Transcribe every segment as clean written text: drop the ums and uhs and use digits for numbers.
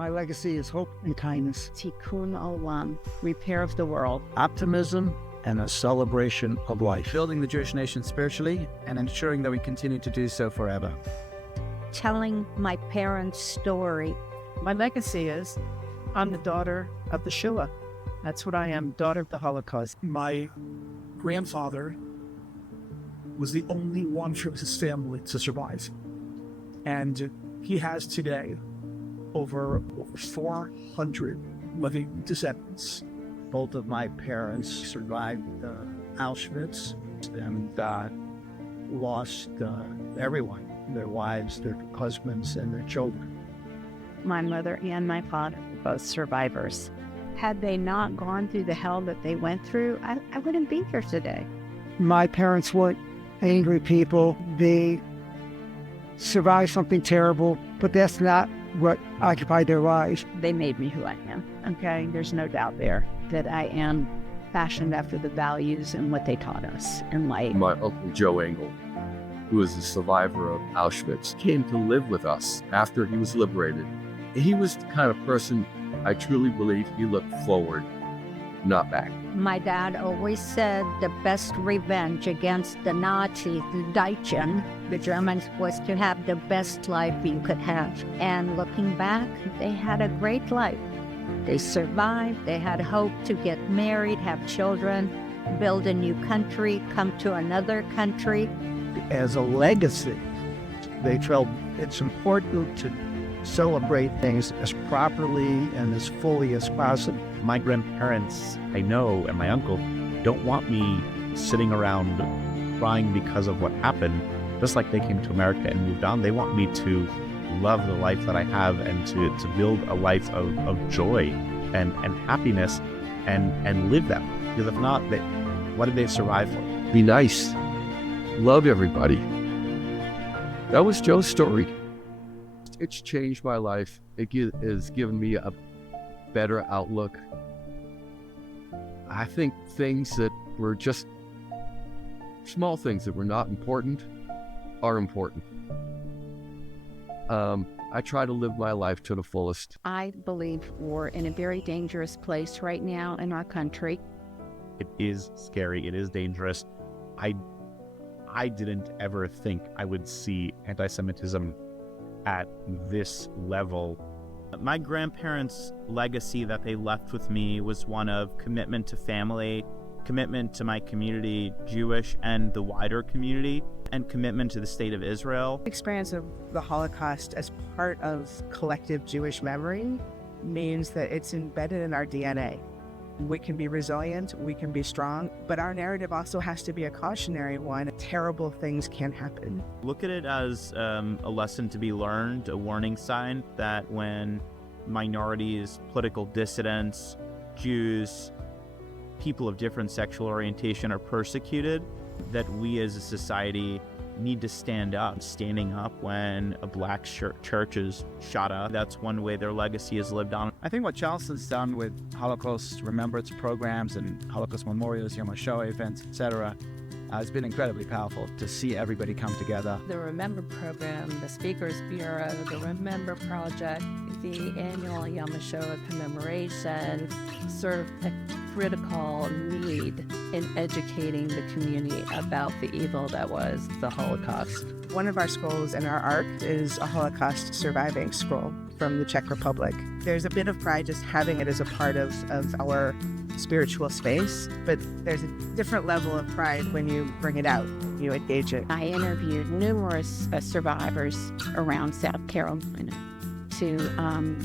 My legacy is hope and kindness. Tikkun olam, repair of the world. Optimism and a celebration of life. Building the Jewish nation spiritually and ensuring that we continue to do so forever. Telling my parents' story. My legacy is I'm the daughter of the HaShoah. That's what I am, daughter of the Holocaust. My grandfather was the only one from his family to survive. And he has today over 400 living descendants. Both of my parents survived Auschwitz and lost everyone, their wives, their husbands, and their children. My mother and my father were both survivors. Had they not gone through the hell that they went through, I wouldn't be here today. My parents weren't angry people. They survived something terrible, but that's not what occupied their lives. They made me who I am, okay? There's no doubt there that I am fashioned after the values and what they taught us in life. My Uncle Joe Engel, who was a survivor of Auschwitz, came to live with us after he was liberated. He was the kind of person I truly believe he looked forward, not back. My dad always said the best revenge against the Nazis, the Deutschen, the Germans, was to have the best life you could have. And looking back, they had a great life. They survived, they had hope to get married, have children, build a new country, come to another country. As a legacy, they felt it's important to celebrate things as properly and as fully as possible. My grandparents, I know, and my uncle don't want me sitting around crying because of what happened. Just like they came to America and moved on, they want me to love the life that I have and to build a life of joy and happiness and live that. Because if not, what did they survive for? Be nice. Love everybody. That was Joe's story. It's changed my life. It has given me a better outlook. I think things that were just small things that were not important are important. I try to live my life to the fullest. I believe we're in a very dangerous place right now in our country. It is scary. It is dangerous. I didn't ever think I would see anti-Semitism at this level. My grandparents' legacy that they left with me was one of commitment to family, commitment to my community, Jewish and the wider community, and commitment to the state of Israel. Experience of the Holocaust as part of collective Jewish memory means that it's embedded in our DNA. We can be resilient, we can be strong, but our narrative also has to be a cautionary one. Terrible things can happen. Look at it as a lesson to be learned, a warning sign that when minorities, political dissidents, Jews, people of different sexual orientation are persecuted, that we as a society need to stand up. Standing up when a black church is shot up, that's one way their legacy is lived on. I think what Charleston's done with Holocaust Remembrance programs and Holocaust memorials, HaShoah events, etc., has been incredibly powerful to see everybody come together. The Remember program, the Speakers Bureau, the Remember Project, the annual HaShoah commemoration served a critical need in educating the community about the evil that was the Holocaust. One of our scrolls in our ark is a Holocaust surviving scroll from the Czech Republic. There's a bit of pride just having it as a part of our spiritual space, but there's a different level of pride when you bring it out, you engage it. I interviewed numerous survivors around South Carolina to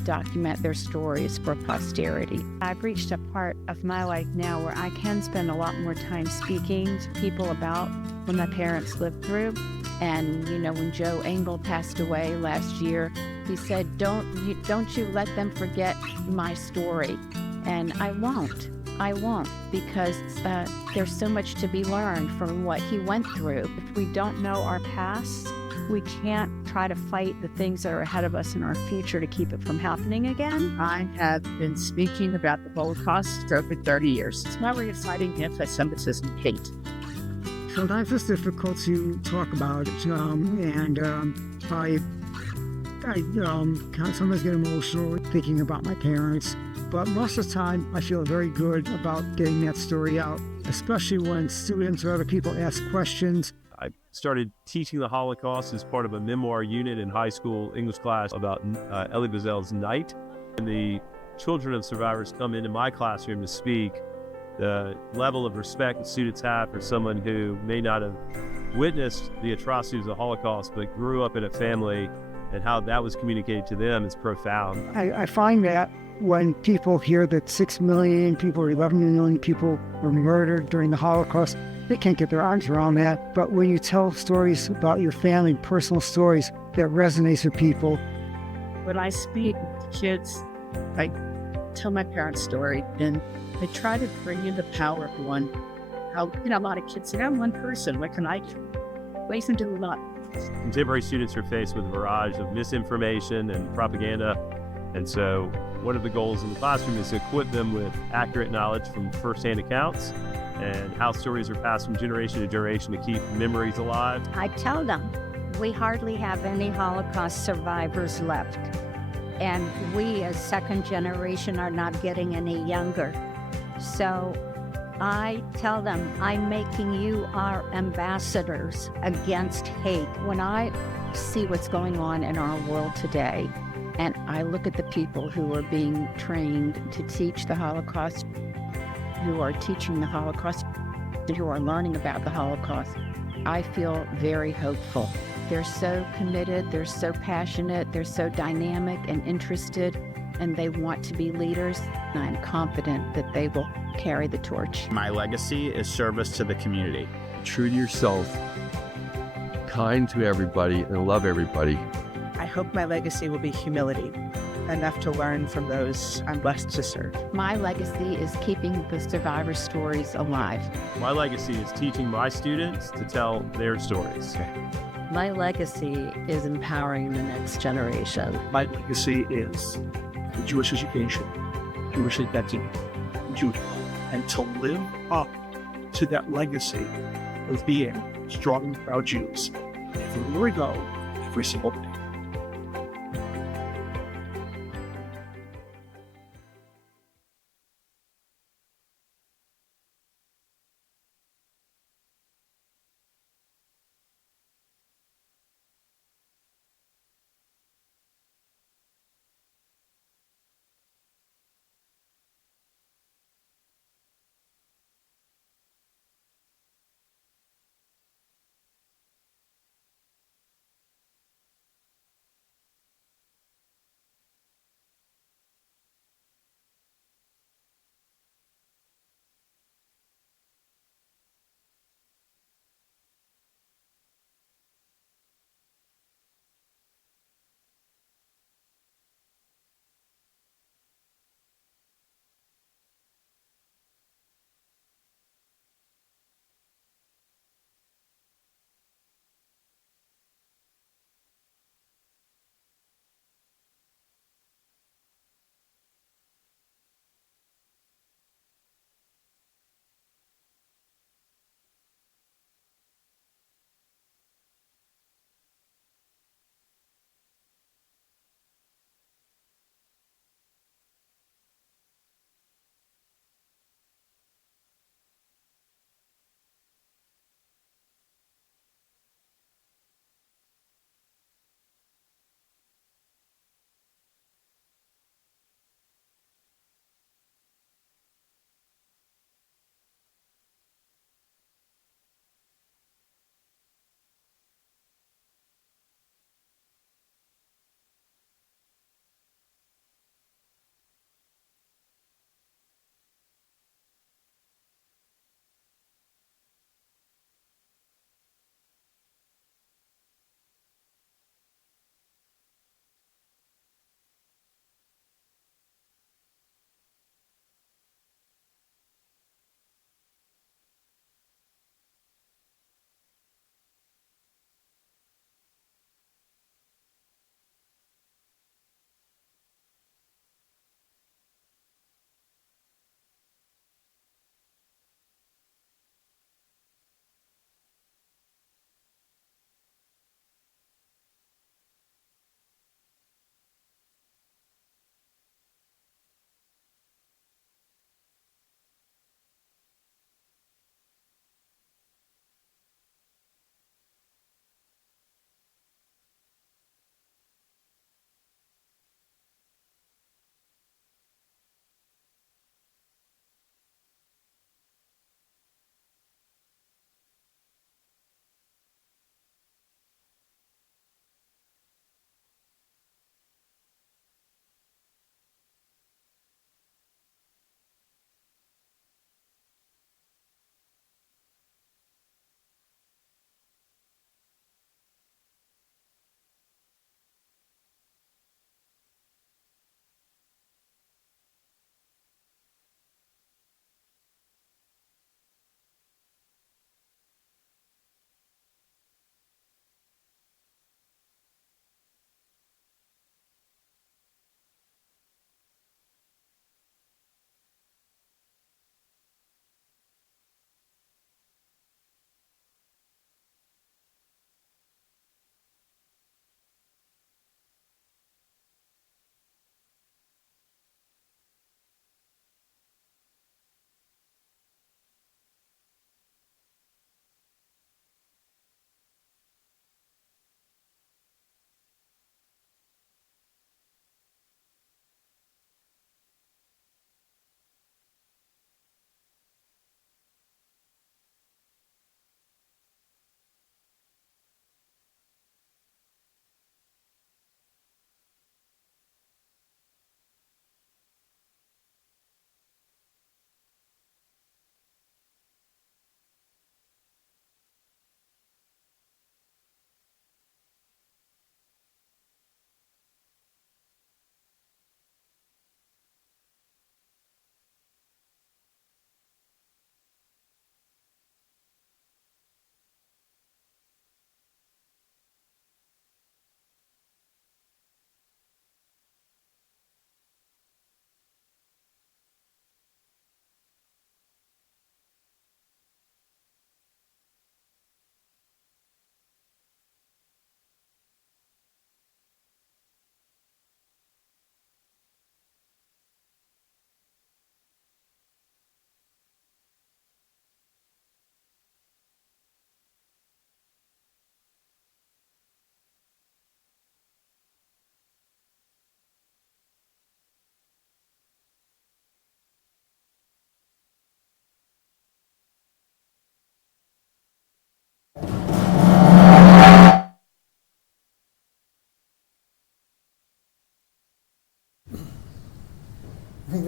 document their stories for posterity. I've reached a part of my life now where I can spend a lot more time speaking to people about what my parents lived through. And, you know, when Joe Engel passed away last year, he said, don't you let them forget my story. And I won't, because there's so much to be learned from what he went through. If we don't know our past, we can't try to fight the things that are ahead of us in our future to keep it from happening again. I have been speaking about the Holocaust for over 30 years. It's my way of fighting anti-Semitism hate. Sometimes it's difficult to talk about it, and I sometimes get emotional. thinking about my parents. But most of the time, I feel very good about getting that story out, especially when students or other people ask questions. I started teaching the Holocaust as part of a memoir unit in high school English class about Elie Wiesel's Night. And the children of survivors come into my classroom to speak. The level of respect that students have for someone who may not have witnessed the atrocities of the Holocaust but grew up in a family, and how that was communicated to them, is profound. I find that when people hear that 6 million people or 11 million people were murdered during the Holocaust, they can't get their arms around that. But when you tell stories about your family, personal stories, that resonates with people. When I speak to kids, I tell my parents' story, and I try to bring in the power of one. How, a lot of kids say, I'm one person, what can I do? What can do a lot. Contemporary students are faced with a barrage of misinformation and propaganda. And so one of the goals in the classroom is to equip them with accurate knowledge from firsthand accounts and how stories are passed from generation to generation to keep memories alive. I tell them we hardly have any Holocaust survivors left. And we as second generation are not getting any younger. So I tell them I'm making you our ambassadors against hate. When I see what's going on in our world today, and I look at the people who are being trained to teach the Holocaust, who are teaching the Holocaust, who are learning about the Holocaust, I feel very hopeful. They're so committed, they're so passionate, they're so dynamic and interested, and they want to be leaders. And I'm confident that they will carry the torch. My legacy is service to the community. True to yourself, kind to everybody, and love everybody. I hope my legacy will be humility, enough to learn from those I'm blessed to serve. My legacy is keeping the survivor stories alive. My legacy is teaching my students to tell their stories. My legacy is empowering the next generation. My legacy is Jewish education, Jewish identity, Jewish, and to live up to that legacy of being strong and proud Jews everywhere we go, every single day.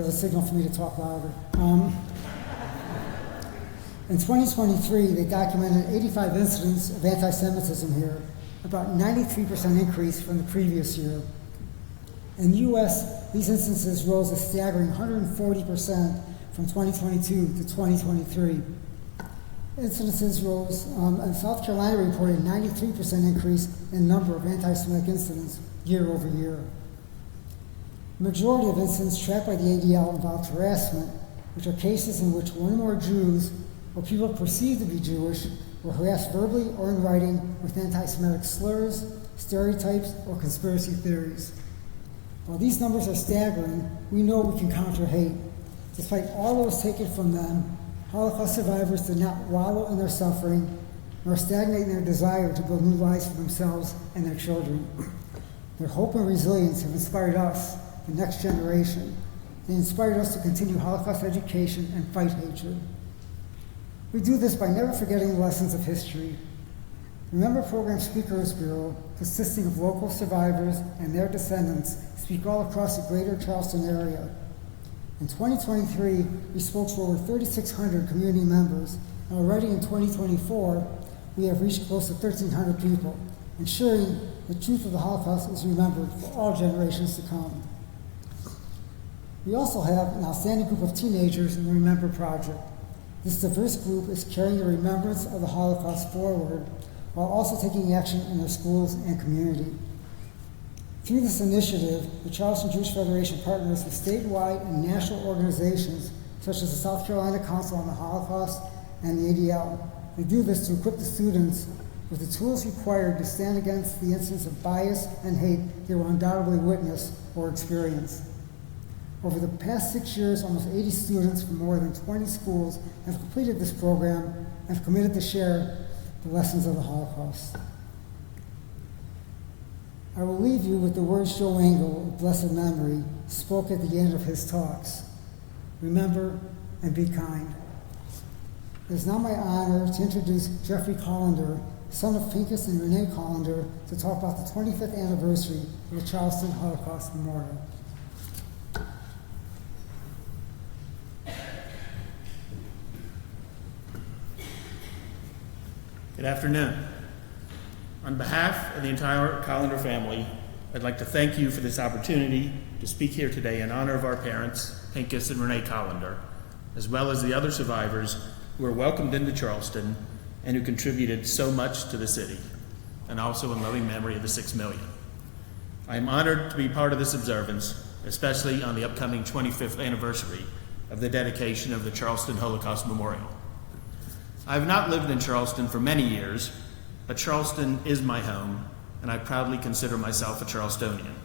a signal for me to talk louder. In 2023, they documented 85 incidents of anti-Semitism here, about 93% increase from the previous year. In the U.S., these instances rose a staggering 140% from 2022 to 2023. Incidences rose, and South Carolina reported a 93% increase in number of anti-Semitic incidents year over year. The majority of incidents tracked by the ADL involved harassment, which are cases in which one or more Jews or people perceived to be Jewish were harassed verbally or in writing with anti-Semitic slurs, stereotypes, or conspiracy theories. While these numbers are staggering, we know we can counter hate. Despite all that was taken from them, Holocaust survivors did not wallow in their suffering, nor stagnate in their desire to build new lives for themselves and their children. Their hope and resilience have inspired us, the next generation. They inspired us to continue Holocaust education and fight hatred. We do this by never forgetting the lessons of history. Remember Program Speakers Bureau, consisting of local survivors and their descendants, speak all across the greater Charleston area. In 2023, we spoke to over 3,600 community members, and already in 2024, we have reached close to 1,300 people, ensuring the truth of the Holocaust is remembered for all generations to come. We also have an outstanding group of teenagers in the Remember Project. This diverse group is carrying the remembrance of the Holocaust forward while also taking action in their schools and community. Through this initiative, the Charleston Jewish Federation partners with statewide and national organizations such as the South Carolina Council on the Holocaust and the ADL. They do this to equip the students with the tools required to stand against the incidents of bias and hate they will undoubtedly witness or experience. Over the past 6 years, almost 80 students from more than 20 schools have completed this program and have committed to share the lessons of the Holocaust. I will leave you with the words Joe Engel, of blessed memory, spoke at the end of his talks. Remember and be kind. It is now my honor to introduce Jeffrey Collender, son of Pincus and Renee Collender, to talk about the 25th anniversary of the Charleston Holocaust Memorial. Good afternoon. On behalf of the entire Collender family, I'd like to thank you for this opportunity to speak here today in honor of our parents, Pincus and Renee Collender, as well as the other survivors who were welcomed into Charleston and who contributed so much to the city, and also in loving memory of the 6 million. I am honored to be part of this observance, especially on the upcoming 25th anniversary of the dedication of the Charleston Holocaust Memorial. I have not lived in Charleston for many years, but Charleston is my home, and I proudly consider myself a Charlestonian.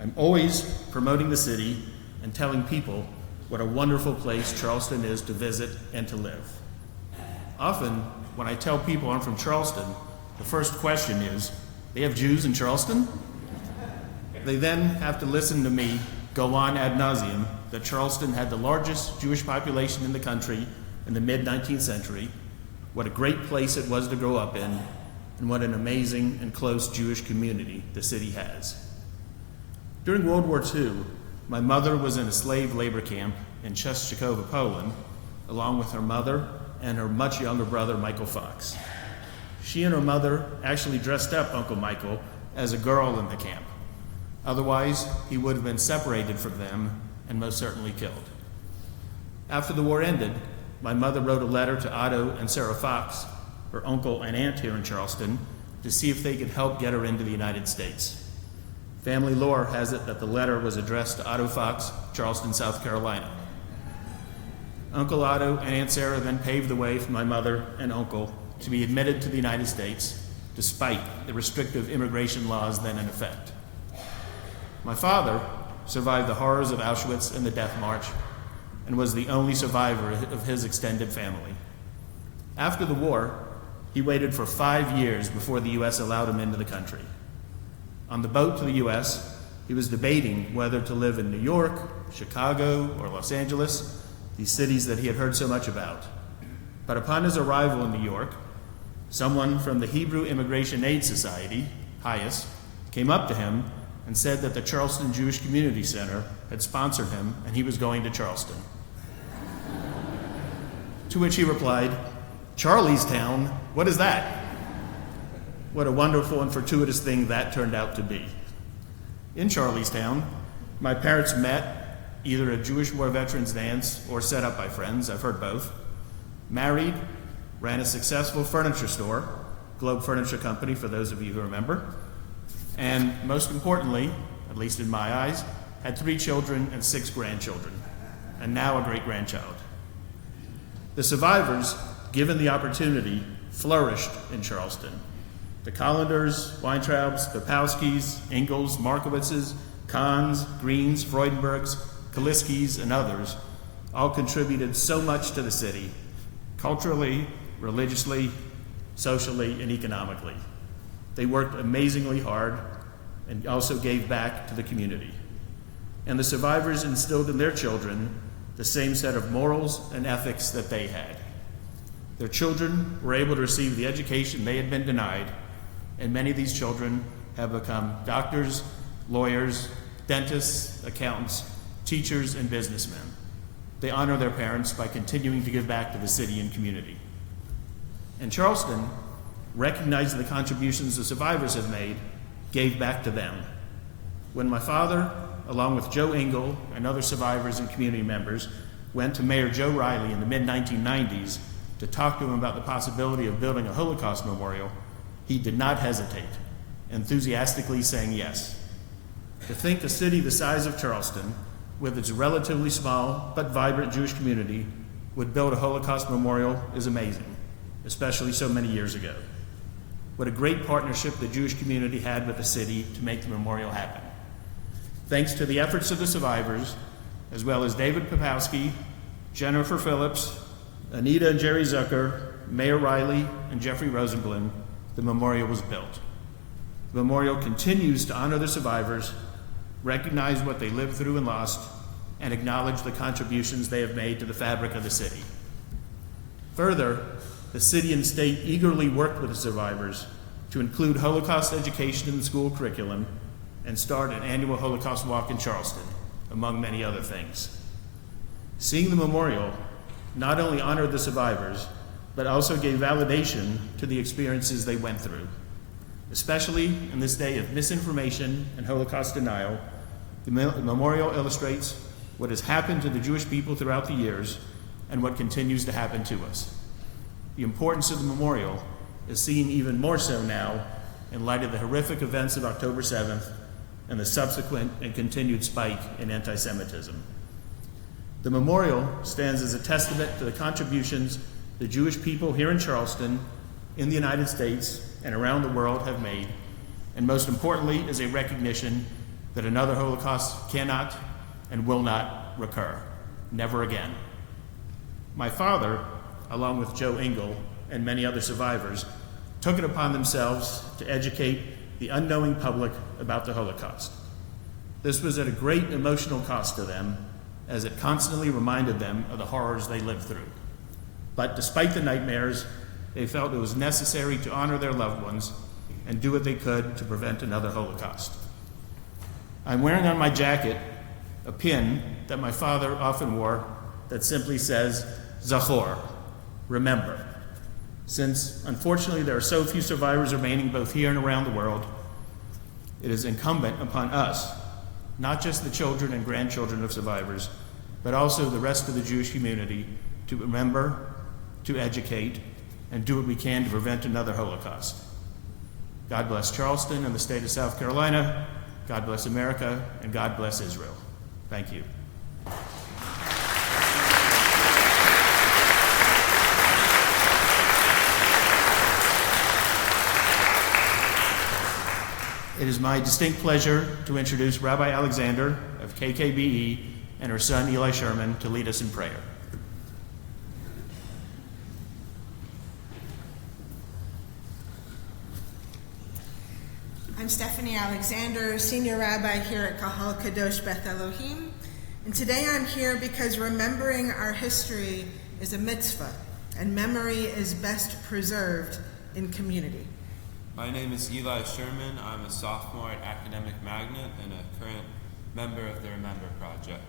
I'm always promoting the city and telling people what a wonderful place Charleston is to visit and to live. Often, when I tell people I'm from Charleston, the first question is, they have Jews in Charleston? They then have to listen to me go on ad nauseum that Charleston had the largest Jewish population in the country in the mid-19th century, what a great place it was to grow up in, and what an amazing and close Jewish community the city has. During World War II, my mother was in a slave labor camp in Częstochowa, Poland, along with her mother and her much younger brother, Michael Fox. She and her mother actually dressed up Uncle Michael as a girl in the camp. Otherwise, he would have been separated from them and most certainly killed. After the war ended, my mother wrote a letter to Otto and Sarah Fox, her uncle and aunt here in Charleston, to see if they could help get her into the United States. Family lore has it that the letter was addressed to Otto Fox, Charleston, South Carolina. Uncle Otto and Aunt Sarah then paved the way for my mother and uncle to be admitted to the United States, despite the restrictive immigration laws then in effect. My father survived the horrors of Auschwitz and the Death March, and was the only survivor of his extended family. After the war, he waited for 5 years before the U.S. allowed him into the country. On the boat to the U.S., he was debating whether to live in New York, Chicago, or Los Angeles, these cities that he had heard so much about. But upon his arrival in New York, someone from the Hebrew Immigration Aid Society, HaShoah, came up to him and said that the Charleston Jewish Community Center had sponsored him and he was going to Charleston. To which he replied, "Charlie's Town? What is that?" What a wonderful and fortuitous thing that turned out to be. In Charlie's Town, my parents met either at Jewish War Veterans Dance or set up by friends, I've heard both, married, ran a successful furniture store, Globe Furniture Company for those of you who remember, and most importantly, at least in my eyes, had 3 children and 6 grandchildren, and now a great-grandchild. The survivors, given the opportunity, flourished in Charleston. The Collanders, Weintraubs, Popowskis, Ingalls, Markowitzes, Kahns, Greens, Freudenbergs, Kaliskis, and others all contributed so much to the city, culturally, religiously, socially, and economically. They worked amazingly hard and also gave back to the community. And the survivors instilled in their children the same set of morals and ethics that they had. Their children were able to receive the education they had been denied, and many of these children have become doctors, lawyers, dentists, accountants, teachers, and businessmen. They honor their parents by continuing to give back to the city and community. And Charleston, recognizing the contributions the survivors have made, gave back to them. When my father, along with Joe Engel and other survivors and community members, went to Mayor Joe Riley in the mid-1990s to talk to him about the possibility of building a Holocaust memorial, he did not hesitate, enthusiastically saying yes. To think a city the size of Charleston, with its relatively small but vibrant Jewish community, would build a Holocaust memorial is amazing, especially so many years ago. What a great partnership the Jewish community had with the city to make the memorial happen. Thanks to the efforts of the survivors, as well as David Popowski, Jennifer Phillips, Anita and Jerry Zucker, Mayor Riley, and Jeffrey Rosenblum, the memorial was built. The memorial continues to honor the survivors, recognize what they lived through and lost, and acknowledge the contributions they have made to the fabric of the city. Further, the city and state eagerly worked with the survivors to include Holocaust education in the school curriculum and start an annual Holocaust walk in Charleston, among many other things. Seeing the memorial not only honored the survivors, but also gave validation to the experiences they went through. Especially in this day of misinformation and Holocaust denial, the memorial illustrates what has happened to the Jewish people throughout the years and what continues to happen to us. The importance of the memorial is seen even more so now in light of the horrific events of October 7th and the subsequent and continued spike in anti-Semitism. The memorial stands as a testament to the contributions the Jewish people here in Charleston, in the United States, and around the world have made, and most importantly is a recognition that another Holocaust cannot and will not recur, never again. My father, along with Joe Engel and many other survivors, took it upon themselves to educate the unknowing public about the Holocaust. This was at a great emotional cost to them, as it constantly reminded them of the horrors they lived through. But despite the nightmares, they felt it was necessary to honor their loved ones and do what they could to prevent another Holocaust. I'm wearing on my jacket a pin that my father often wore that simply says, Zachor, remember. Since, unfortunately, there are so few survivors remaining both here and around the world, it is incumbent upon us, not just the children and grandchildren of survivors, but also the rest of the Jewish community, to remember, to educate, and do what we can to prevent another Holocaust. God bless Charleston and the state of South Carolina. God bless America, and God bless Israel. Thank you. It is my distinct pleasure to introduce Rabbi Alexander of KKBE and her son Eli Sherman to lead us in prayer. I'm Stephanie Alexander, Senior Rabbi here at Kahal Kadosh Beth Elohim, and today I'm here because remembering our history is a mitzvah, and memory is best preserved in community. My name is Eli Sherman. I'm a sophomore at Academic Magnet and a current member of the Remember Project.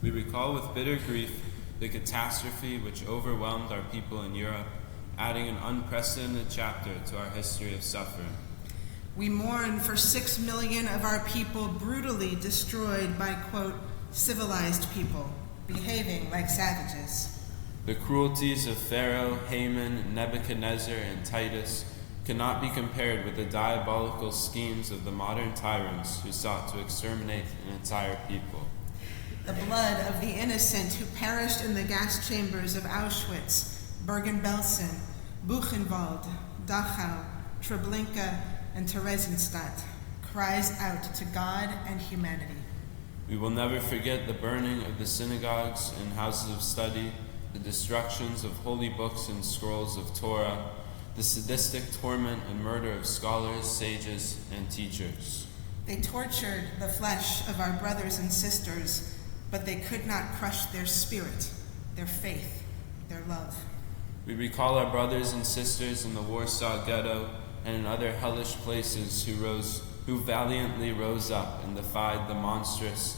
We recall with bitter grief the catastrophe which overwhelmed our people in Europe, adding an unprecedented chapter to our history of suffering. We mourn for 6 million of our people brutally destroyed by, quote, civilized people, behaving like savages. The cruelties of Pharaoh, Haman, Nebuchadnezzar, and Titus cannot be compared with the diabolical schemes of the modern tyrants who sought to exterminate an entire people. The blood of the innocent who perished in the gas chambers of Auschwitz, Bergen-Belsen, Buchenwald, Dachau, Treblinka, and Theresienstadt cries out to God and humanity. We will never forget the burning of the synagogues and houses of study, the destructions of holy books and scrolls of Torah, the sadistic torment and murder of scholars, sages, and teachers. They tortured the flesh of our brothers and sisters, but they could not crush their spirit, their faith, their love. We recall our brothers and sisters in the Warsaw Ghetto and in other hellish places who valiantly rose up and defied the monstrous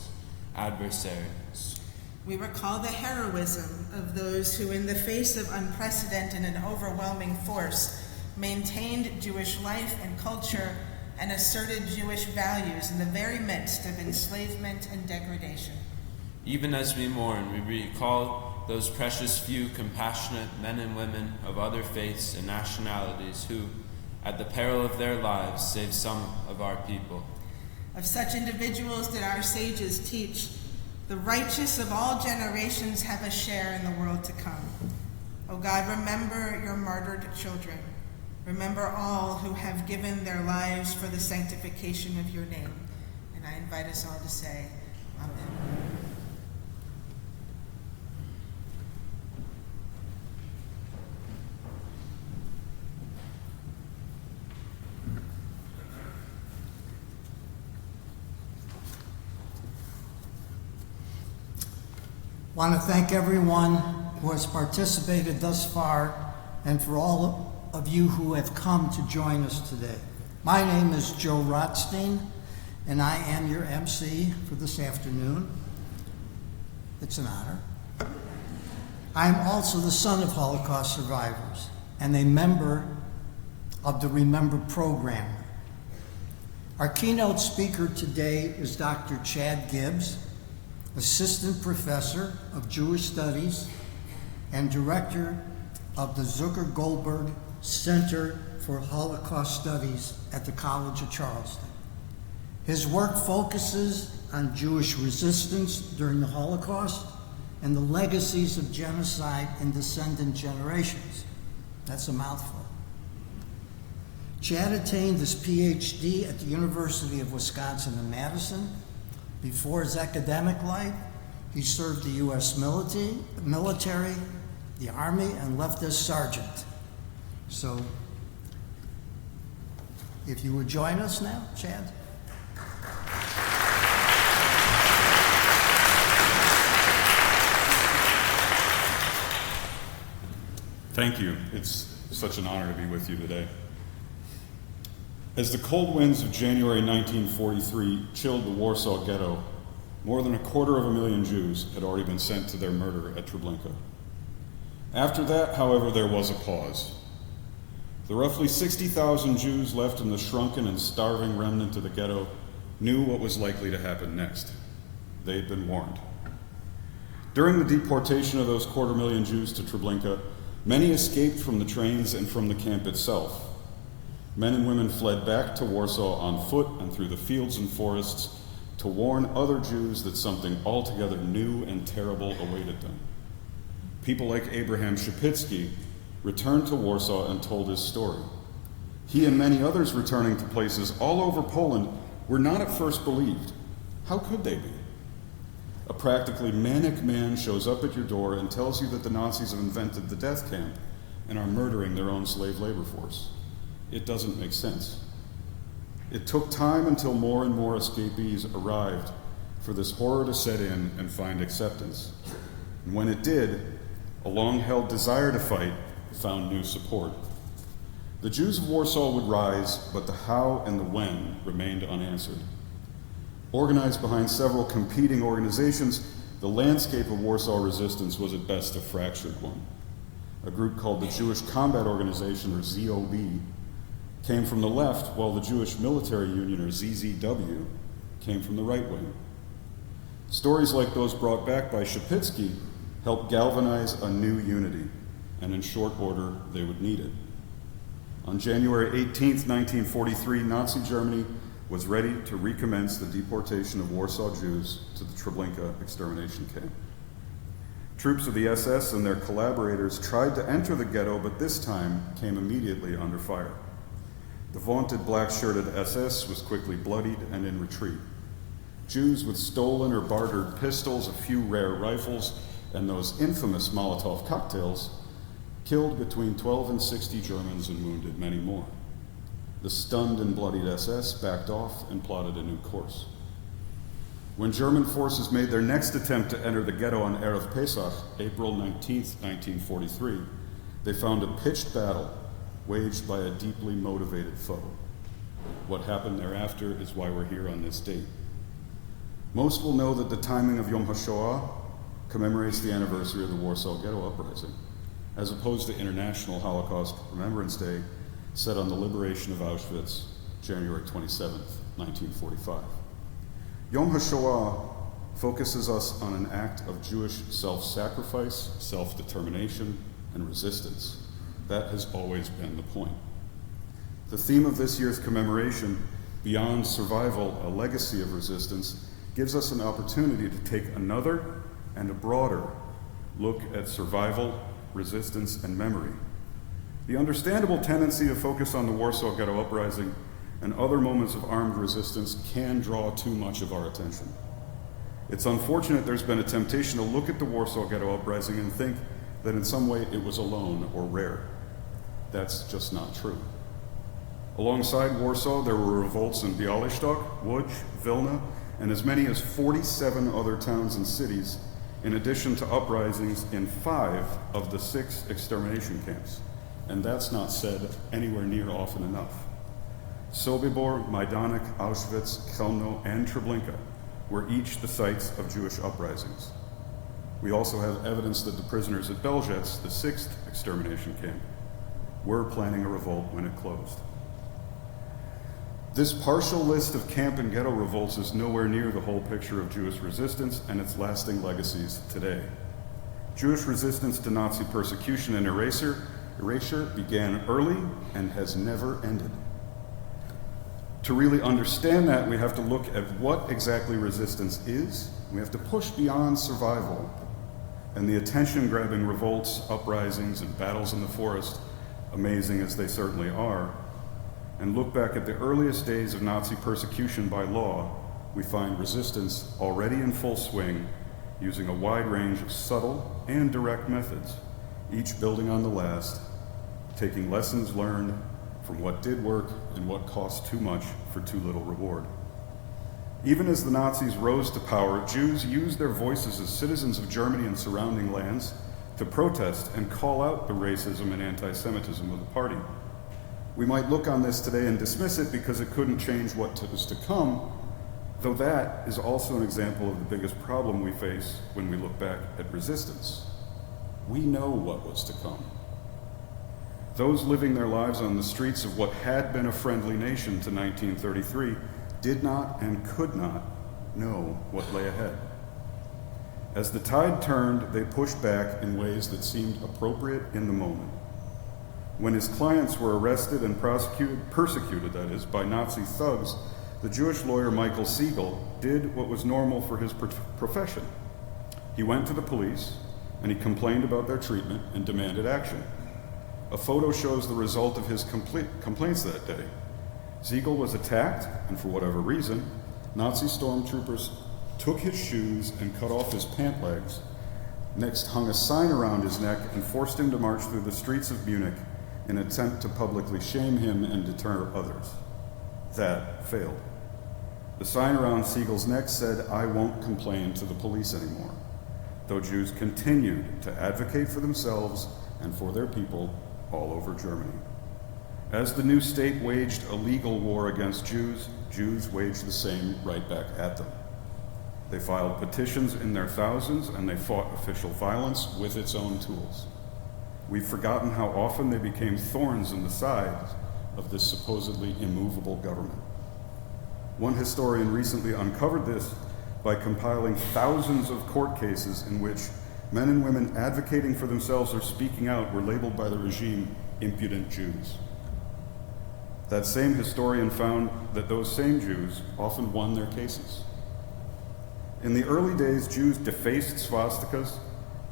adversaries. We recall the heroism of those who, in the face of unprecedented and overwhelming force, maintained Jewish life and culture and asserted Jewish values in the very midst of enslavement and degradation. Even as we mourn, we recall those precious few compassionate men and women of other faiths and nationalities who, at the peril of their lives, saved some of our people. Of such individuals did our sages teach, the righteous of all generations have a share in the world to come. O God, remember your martyred children. Remember all who have given their lives for the sanctification of your name. And I invite us all to say, Amen. I want to thank everyone who has participated thus far and for all of you who have come to join us today. My name is Joe Rothstein, and I am your MC for this afternoon. It's an honor. I am also the son of Holocaust survivors and a member of the Remember program. Our keynote speaker today is Dr. Chad Gibbs, Assistant Professor of Jewish Studies and Director of the Zucker Goldberg Center for Holocaust Studies at the College of Charleston. His work focuses on Jewish resistance during the Holocaust and the legacies of genocide in descendant generations. That's a mouthful. Chad attained his PhD at the University of Wisconsin in Madison. Before his academic life, he served the U.S. military, the Army, and left as sergeant. So, if you would join us now, Chad. Thank you. It's such an honor to be with you today. As the cold winds of January 1943 chilled the Warsaw Ghetto, more than 250,000 Jews had already been sent to their murder at Treblinka. After that, however, there was a pause. The roughly 60,000 Jews left in the shrunken and starving remnant of the ghetto knew what was likely to happen next. They had been warned. During the deportation of those 250,000 Jews to Treblinka, many escaped from the trains and from the camp itself. Men and women fled back to Warsaw on foot and through the fields and forests to warn other Jews that something altogether new and terrible awaited them. People like Abraham Szepicki returned to Warsaw and told his story. He and many others returning to places all over Poland were not at first believed. How could they be? A practically manic man shows up at your door and tells you that the Nazis have invented the death camp and are murdering their own slave labor force. It doesn't make sense. It took time until more and more escapees arrived for this horror to set in and find acceptance. And when it did, a long-held desire to fight found new support. The Jews of Warsaw would rise, but the how and the when remained unanswered. Organized behind several competing organizations, the landscape of Warsaw resistance was at best a fractured one. A group called the Jewish Combat Organization, or ZOB, came from the left, while the Jewish Military Union, or ZZW, came from the right wing. Stories like those brought back by Shapitsky helped galvanize a new unity, and in short order, they would need it. On January 18, 1943, Nazi Germany was ready to recommence the deportation of Warsaw Jews to the Treblinka extermination camp. Troops of the SS and their collaborators tried to enter the ghetto, but this time came immediately under fire. The vaunted black-shirted SS was quickly bloodied and in retreat. Jews with stolen or bartered pistols, a few rare rifles, and those infamous Molotov cocktails killed between 12 and 60 Germans and wounded many more. The stunned and bloodied SS backed off and plotted a new course. When German forces made their next attempt to enter the ghetto on Erev Pesach, April 19, 1943, they found a pitched battle waged by a deeply motivated foe. What happened thereafter is why we're here on this date. Most will know that the timing of Yom HaShoah commemorates the anniversary of the Warsaw Ghetto Uprising, as opposed to International Holocaust Remembrance Day, set on the liberation of Auschwitz, January 27, 1945. Yom HaShoah focuses us on an act of Jewish self-sacrifice, self-determination, and resistance. That has always been the point. The theme of this year's commemoration, Beyond Survival, a Legacy of Resistance, gives us an opportunity to take another and a broader look at survival, resistance, and memory. The understandable tendency to focus on the Warsaw Ghetto Uprising and other moments of armed resistance can draw too much of our attention. It's unfortunate there's been a temptation to look at the Warsaw Ghetto Uprising and think that in some way it was alone or rare. That's just not true. Alongside Warsaw, there were revolts in Białystok, Łódź, Vilna, and as many as 47 other towns and cities, in addition to uprisings in 5 of the 6 extermination camps. And that's not said anywhere near often enough. Sobibor, Majdanek, Auschwitz, Chelmno, and Treblinka were each the sites of Jewish uprisings. We also have evidence that the prisoners at Belzec, the 6th extermination camp, were planning a revolt when it closed. This partial list of camp and ghetto revolts is nowhere near the whole picture of Jewish resistance and its lasting legacies today. Jewish resistance to Nazi persecution and erasure began early and has never ended. To really understand that, we have to look at what exactly resistance is. We have to push beyond survival and the attention-grabbing revolts, uprisings, and battles in the forest, amazing as they certainly are, and look back at the earliest days of Nazi persecution by law. We find resistance already in full swing, using a wide range of subtle and direct methods, each building on the last, taking lessons learned from what did work and what cost too much for too little reward. Even as the Nazis rose to power, Jews used their voices as citizens of Germany and surrounding lands to protest and call out the racism and anti-Semitism of the party. We might look on this today and dismiss it because it couldn't change what is to come, though that is also an example of the biggest problem we face when we look back at resistance. We know what was to come. Those living their lives on the streets of what had been a friendly nation to 1933 did not and could not know what lay ahead. As the tide turned, they pushed back in ways that seemed appropriate in the moment. When his clients were arrested and persecuted, that is, by Nazi thugs, the Jewish lawyer Michael Siegel did what was normal for his profession. He went to the police and he complained about their treatment and demanded action. A photo shows the result of his complaints that day. Siegel was attacked, and for whatever reason, Nazi stormtroopers took his shoes and cut off his pant legs, next hung a sign around his neck and forced him to march through the streets of Munich in an attempt to publicly shame him and deter others. That failed. The sign around Siegel's neck said, "I won't complain to the police anymore," though Jews continued to advocate for themselves and for their people all over Germany. As the new state waged a legal war against Jews, Jews waged the same right back at them. They filed petitions in their thousands, and they fought official violence with its own tools. We've forgotten how often they became thorns in the sides of this supposedly immovable government. One historian recently uncovered this by compiling thousands of court cases in which men and women advocating for themselves or speaking out were labeled by the regime impudent Jews. That same historian found that those same Jews often won their cases. In the early days, Jews defaced swastikas,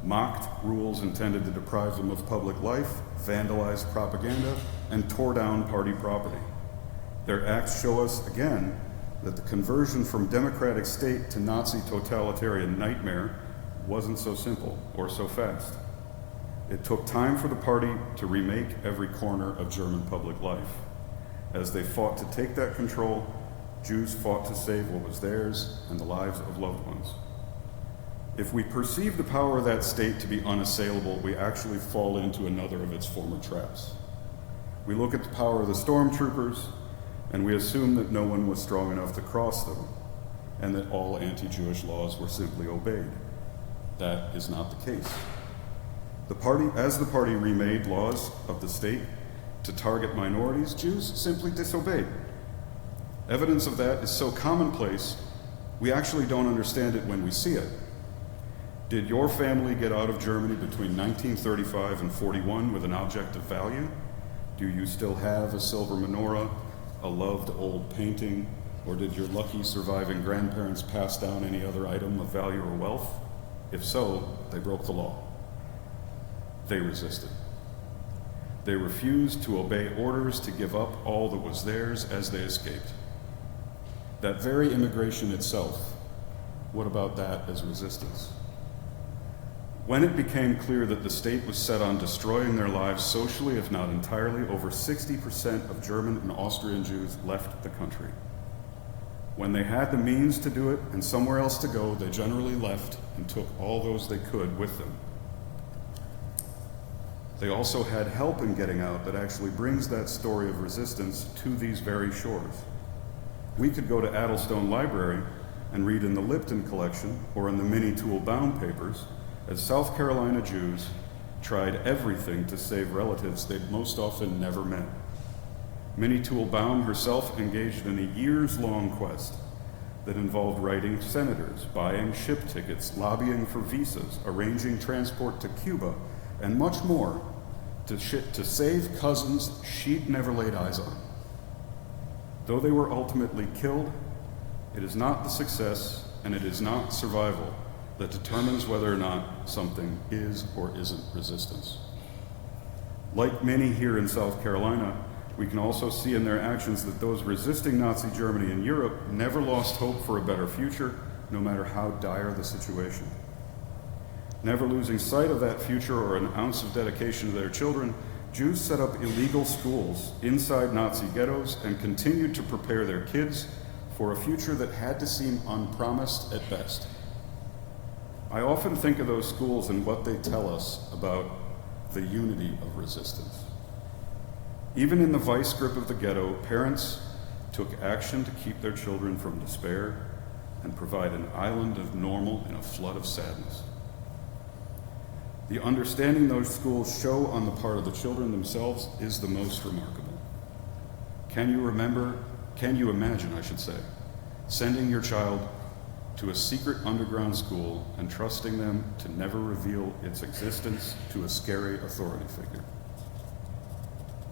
mocked rules intended to deprive them of public life, vandalized propaganda, and tore down party property. Their acts show us again that the conversion from democratic state to Nazi totalitarian nightmare wasn't so simple or so fast. It took time for the party to remake every corner of German public life. As they fought to take that control, Jews fought to save what was theirs and the lives of loved ones. If we perceive the power of that state to be unassailable, we actually fall into another of its former traps. We look at the power of the stormtroopers, and we assume that no one was strong enough to cross them, and that all anti-Jewish laws were simply obeyed. That is not the case. As the party remade laws of the state to target minorities, Jews simply disobeyed. Evidence of that is so commonplace, we actually don't understand it when we see it. Did your family get out of Germany between 1935 and 41 with an object of value? Do you still have a silver menorah, a loved old painting, or did your lucky surviving grandparents pass down any other item of value or wealth? If so, they broke the law. They resisted. They refused to obey orders to give up all that was theirs as they escaped. That very immigration itself, what about that as resistance? When it became clear that the state was set on destroying their lives socially, if not entirely, over 60% of German and Austrian Jews left the country. When they had the means to do it and somewhere else to go, they generally left and took all those they could with them. They also had help in getting out that actually brings that story of resistance to these very shores. We could go to Addlestone Library and read in the Lipton collection or in the Minnie Toole Baum papers as South Carolina Jews tried everything to save relatives they'd most often never met. Minnie Toole Baum herself engaged in a years-long quest that involved writing senators, buying ship tickets, lobbying for visas, arranging transport to Cuba, and much more to save cousins she'd never laid eyes on. Though they were ultimately killed, it is not the success and it is not survival that determines whether or not something is or isn't resistance. Like many here in South Carolina, we can also see in their actions that those resisting Nazi Germany in Europe never lost hope for a better future, no matter how dire the situation. Never losing sight of that future or an ounce of dedication to their children, Jews set up illegal schools inside Nazi ghettos and continued to prepare their kids for a future that had to seem unpromised at best. I often think of those schools and what they tell us about the unity of resistance. Even in the vice grip of the ghetto, parents took action to keep their children from despair and provide an island of normal in a flood of sadness. The understanding those schools show on the part of the children themselves is the most remarkable. Can you imagine, sending your child to a secret underground school and trusting them to never reveal its existence to a scary authority figure?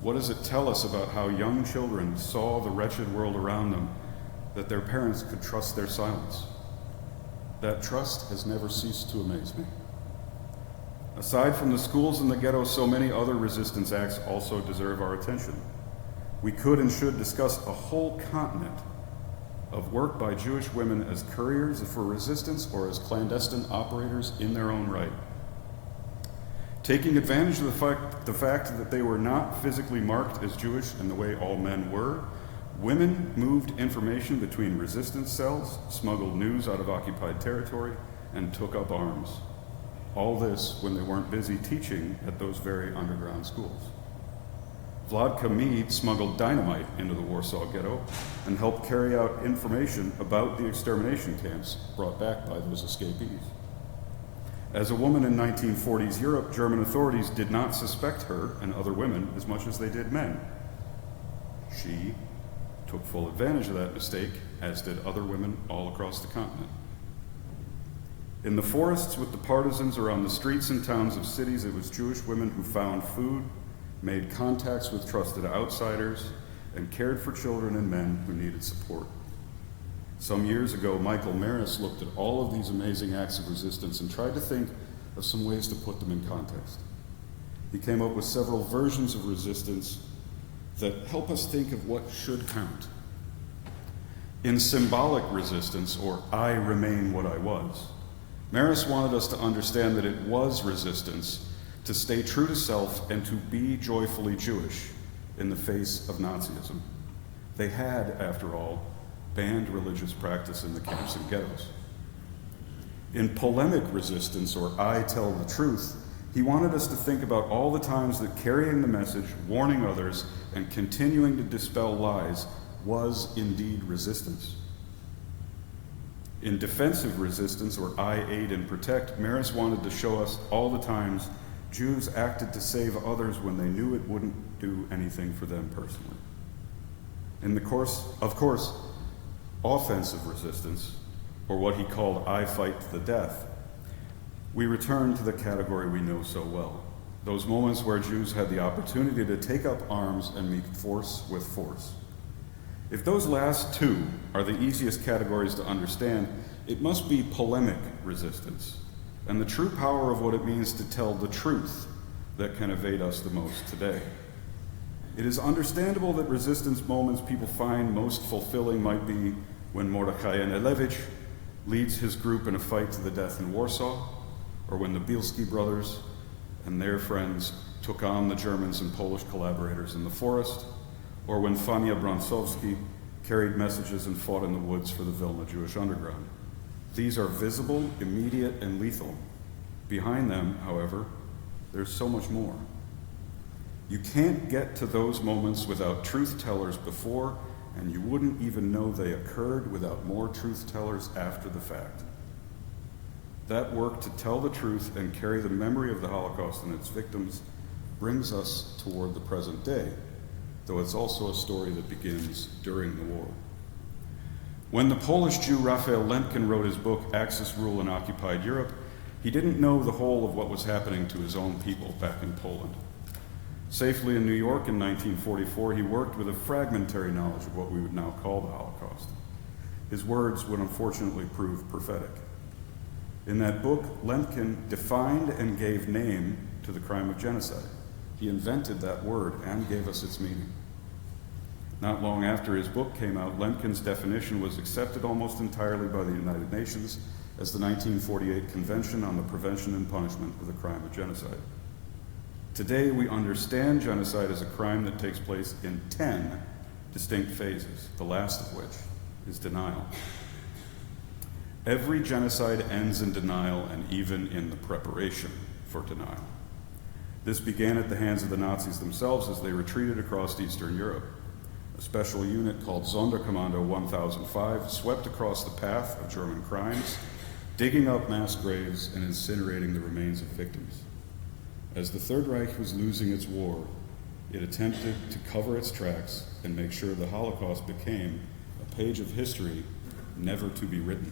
What does it tell us about how young children saw the wretched world around them that their parents could trust their silence? That trust has never ceased to amaze me. Aside from the schools and the ghetto, so many other resistance acts also deserve our attention. We could and should discuss a whole continent of work by Jewish women as couriers for resistance or as clandestine operators in their own right. Taking advantage of the fact that they were not physically marked as Jewish in the way all men were, women moved information between resistance cells, smuggled news out of occupied territory, and took up arms. All this when they weren't busy teaching at those very underground schools. Vladka Mead smuggled dynamite into the Warsaw Ghetto and helped carry out information about the extermination camps brought back by those escapees. As a woman in 1940s Europe, German authorities did not suspect her and other women as much as they did men. She took full advantage of that mistake, as did other women all across the continent. In the forests with the partisans around the streets and towns of cities, it was Jewish women who found food, made contacts with trusted outsiders, and cared for children and men who needed support. Some years ago, Michael Maris looked at all of these amazing acts of resistance and tried to think of some ways to put them in context. He came up with several versions of resistance that help us think of what should count. In symbolic resistance, or I remain what I was, Maris wanted us to understand that it was resistance to stay true to self and to be joyfully Jewish in the face of Nazism. They had, after all, banned religious practice in the camps and ghettos. In polemic resistance, or I tell the truth, he wanted us to think about all the times that carrying the message, warning others, and continuing to dispel lies was indeed resistance. In defensive resistance, or I aid and protect, Maris wanted to show us all the times Jews acted to save others when they knew it wouldn't do anything for them personally. In the course, of course, offensive resistance, or what he called I fight to the death, we return to the category we know so well. Those moments where Jews had the opportunity to take up arms and meet force with force. If those last two are the easiest categories to understand, it must be polemic resistance, and the true power of what it means to tell the truth that can evade us the most today. It is understandable that resistance moments people find most fulfilling might be when Mordechai Yanelevich leads his group in a fight to the death in Warsaw, or when the Bielski brothers and their friends took on the Germans and Polish collaborators in the forest, or when Fania Bronsowski carried messages and fought in the woods for the Vilna Jewish underground. These are visible, immediate, and lethal. Behind them, however, there's so much more. You can't get to those moments without truth tellers before, and you wouldn't even know they occurred without more truth tellers after the fact. That work to tell the truth and carry the memory of the Holocaust and its victims brings us toward the present day, though it's also a story that begins during the war. When the Polish Jew Raphael Lemkin wrote his book, Axis Rule in Occupied Europe, he didn't know the whole of what was happening to his own people back in Poland. Safely in New York in 1944, he worked with a fragmentary knowledge of what we would now call the Holocaust. His words would unfortunately prove prophetic. In that book, Lemkin defined and gave name to the crime of genocide. He invented that word and gave us its meaning. Not long after his book came out, Lemkin's definition was accepted almost entirely by the United Nations as the 1948 Convention on the Prevention and Punishment of the Crime of Genocide. Today, we understand genocide as a crime that takes place in 10 distinct phases, the last of which is denial. Every genocide ends in denial and even in the preparation for denial. This began at the hands of the Nazis themselves as they retreated across Eastern Europe. A special unit called Sonderkommando 1005 swept across the path of German crimes, digging up mass graves and incinerating the remains of victims. As the Third Reich was losing its war, it attempted to cover its tracks and make sure the Holocaust became a page of history never to be written.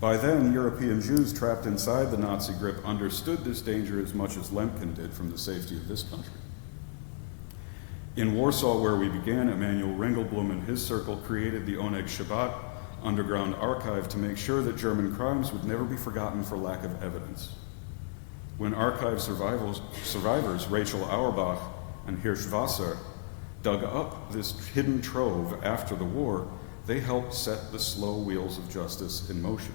By then, European Jews trapped inside the Nazi grip understood this danger as much as Lemkin did from the safety of this country. In Warsaw, where we began, Emanuel Ringelblum and his circle created the Oneg Shabbat underground archive to make sure that German crimes would never be forgotten for lack of evidence. When archive survivors Rachel Auerbach and Hirsch Wasser dug up this hidden trove after the war, they helped set the slow wheels of justice in motion.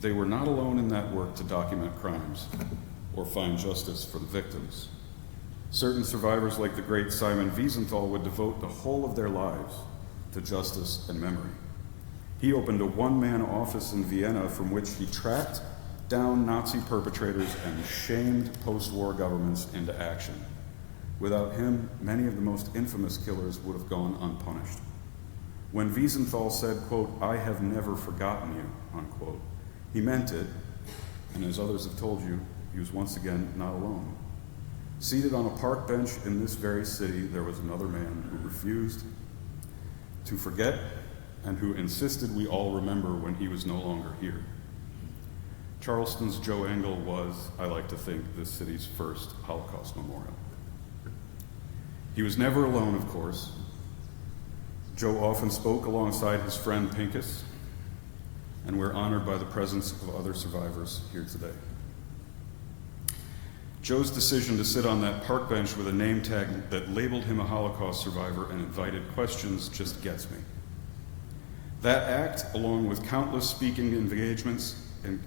They were not alone in that work to document crimes or find justice for the victims. Certain survivors like the great Simon Wiesenthal would devote the whole of their lives to justice and memory. He opened a one-man office in Vienna from which he tracked down Nazi perpetrators and shamed post-war governments into action. Without him, many of the most infamous killers would have gone unpunished. When Wiesenthal said, quote, "I have never forgotten you," unquote, he meant it, and as others have told you, he was once again not alone. Seated on a park bench in this very city, there was another man who refused to forget and who insisted we all remember when he was no longer here. Charleston's Joe Engel was, I like to think, this city's first Holocaust memorial. He was never alone, of course. Joe often spoke alongside his friend Pincus, and we're honored by the presence of other survivors here today. Joe's decision to sit on that park bench with a name tag that labeled him a Holocaust survivor and invited questions just gets me. That act, along with countless speaking engagements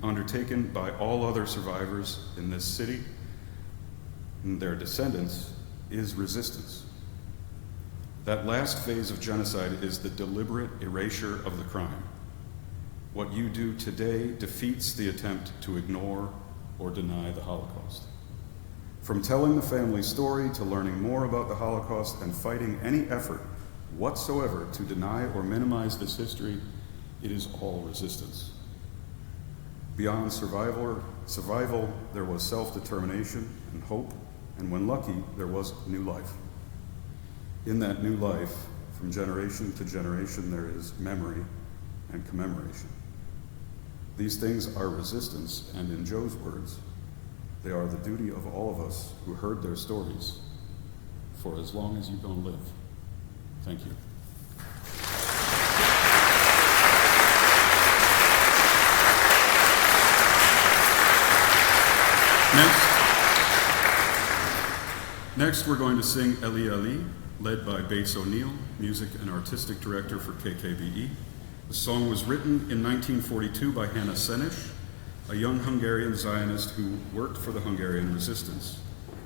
undertaken by all other survivors in this city and their descendants, is resistance. That last phase of genocide is the deliberate erasure of the crime. What you do today defeats the attempt to ignore or deny the Holocaust. From telling the family's story to learning more about the Holocaust and fighting any effort whatsoever to deny or minimize this history, it is all resistance. Beyond survival, there was self-determination and hope, and when lucky, there was new life. In that new life, from generation to generation, there is memory and commemoration. These things are resistance, and in Joe's words, they are the duty of all of us who heard their stories for as long as you're going to live. Thank you. Next, we're going to sing Eli Eli, led by Bates O'Neill, music and artistic director for KKBE. The song was written in 1942 by Hannah Senish, a young Hungarian Zionist who worked for the Hungarian resistance.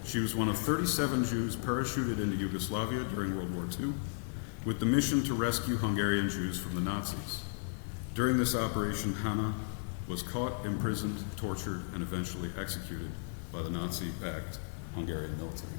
She was one of 37 Jews parachuted into Yugoslavia during World War II with the mission to rescue Hungarian Jews from the Nazis. During this operation, Hannah was caught, imprisoned, tortured, and eventually executed by the Nazi-backed Hungarian military.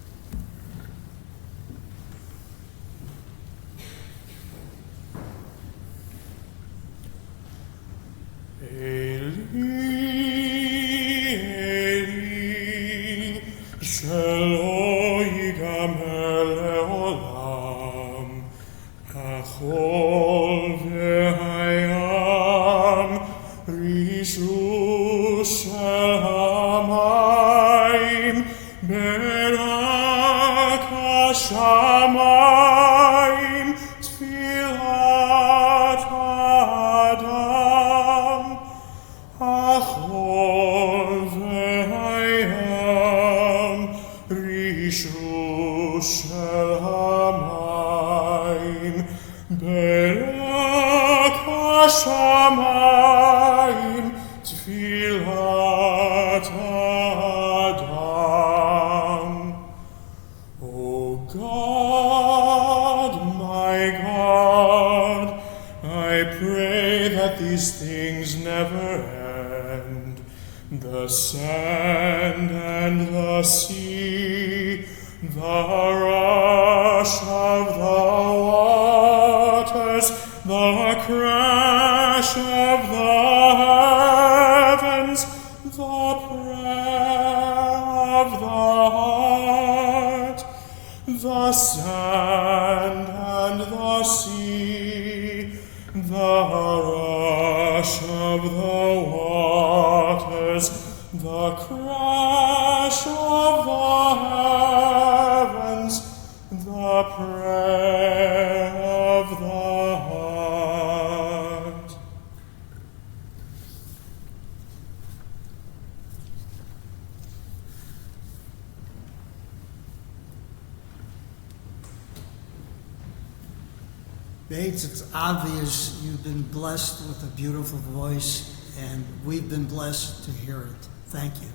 Bates, it's obvious you've been blessed with a beautiful voice, and we've been blessed to hear it. Thank you.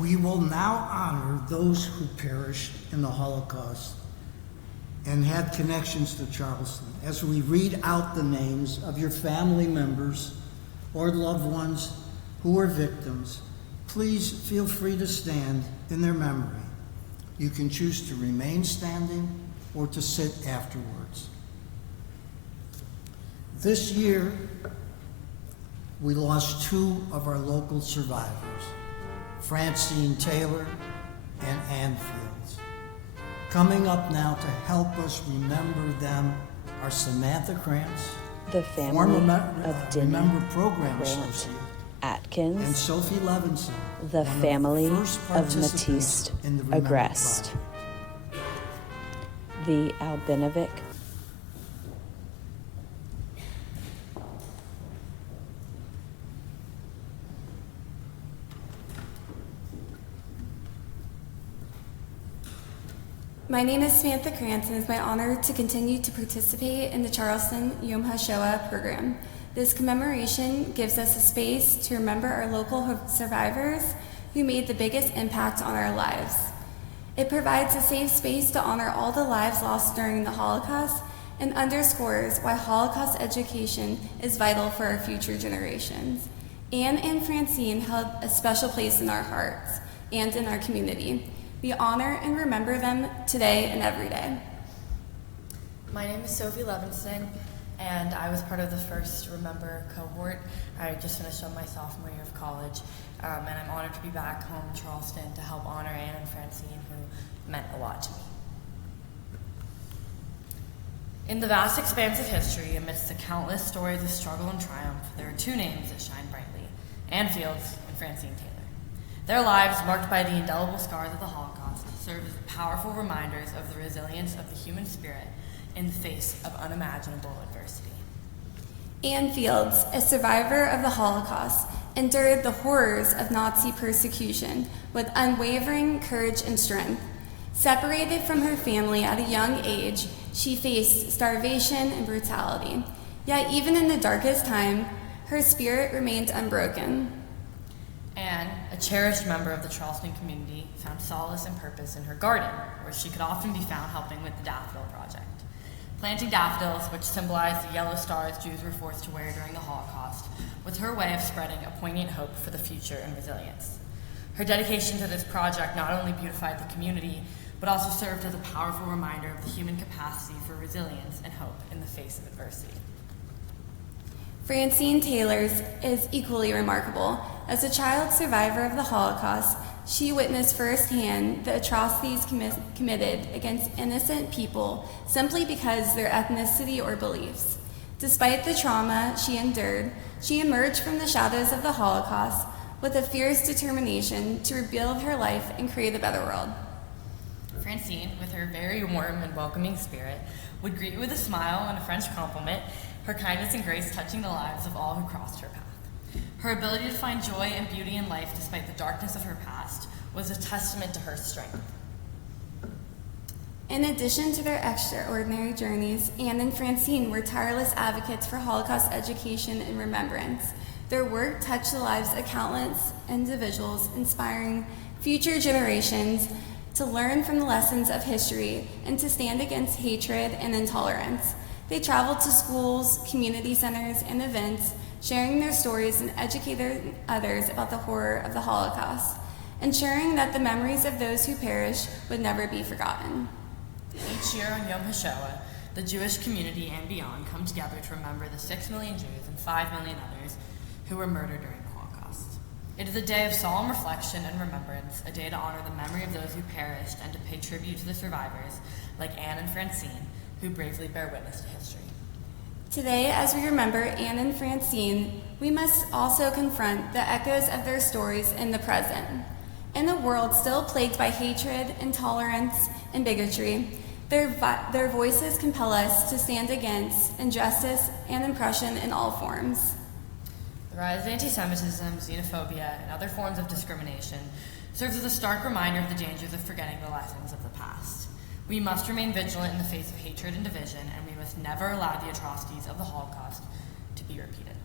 We will now honor those who perished in the Holocaust and had connections to Charleston. As we read out the names of your family members or loved ones who were victims, please feel free to stand in their memory. You can choose to remain standing or to sit afterwards. This year, we lost two of our local survivors, Francine Taylor and Ann Fields. Coming up now to help us remember them are Samantha Krantz, the family of Denny Remember Program Grant Associate, Atkins, and Sophie Levinson, the family first of participants Matiste in the Remember Agrest, the Albinovic My name is Samantha Krantz, and it's my honor to continue to participate in the Charleston Yom HaShoah program. This commemoration gives us a space to remember our local survivors who made the biggest impact on our lives. It provides a safe space to honor all the lives lost during the Holocaust and underscores why Holocaust education is vital for our future generations. Anne and Francine held a special place in our hearts and in our community. We honor and remember them today and every day. My name is Sophie Levinson, and I was part of the first Remember cohort. I just finished up my sophomore year of college, and I'm honored to be back home in Charleston to help honor Anne and Francine, who meant a lot to me. In the vast expanse of history, amidst the countless stories of struggle and triumph, there are two names that shine brightly: Anne Fields and Francine Taylor. Their lives, marked by the indelible scars of the Holocaust, serve as powerful reminders of the resilience of the human spirit in the face of unimaginable adversity. Anne Fields, a survivor of the Holocaust, endured the horrors of Nazi persecution with unwavering courage and strength. Separated from her family at a young age, she faced starvation and brutality. Yet even in the darkest time, her spirit remained unbroken. Anne, a cherished member of the Charleston community, found solace and purpose in her garden, where she could often be found helping with the Daffodil Project. Planting daffodils, which symbolized the yellow stars Jews were forced to wear during the Holocaust, was her way of spreading a poignant hope for the future and resilience. Her dedication to this project not only beautified the community, but also served as a powerful reminder of the human capacity for resilience and hope in the face of adversity. Francine Taylor's is equally remarkable. As a child survivor of the Holocaust, she witnessed firsthand the atrocities committed against innocent people simply because of their ethnicity or beliefs. Despite the trauma she endured, she emerged from the shadows of the Holocaust with a fierce determination to rebuild her life and create a better world. Francine, with her very warm and welcoming spirit, would greet you with a smile and a French compliment, her kindness and grace touching the lives of all who crossed her path. Her ability to find joy and beauty in life despite the darkness of her past was a testament to her strength. In addition to their extraordinary journeys, Anne and Francine were tireless advocates for Holocaust education and remembrance. Their work touched the lives of countless individuals, inspiring future generations to learn from the lessons of history and to stand against hatred and intolerance. They traveled to schools, community centers, and events, sharing their stories and educating others about the horror of the Holocaust, ensuring that the memories of those who perished would never be forgotten. Each year on Yom HaShoah, the Jewish community and beyond come together to remember the 6 million Jews and 5 million others who were murdered during the Holocaust. It is a day of solemn reflection and remembrance, a day to honor the memory of those who perished and to pay tribute to the survivors, like Anne and Francine, who bravely bear witness to history. Today, as we remember Anne and Francine, we must also confront the echoes of their stories in the present. In a world still plagued by hatred, intolerance, and bigotry, their voices compel us to stand against injustice and oppression in all forms. The rise of anti-Semitism, xenophobia, and other forms of discrimination serves as a stark reminder of the dangers of forgetting the lessons of the past. We must remain vigilant in the face of hatred and division, and we must never allow the atrocities of the Holocaust to be repeated.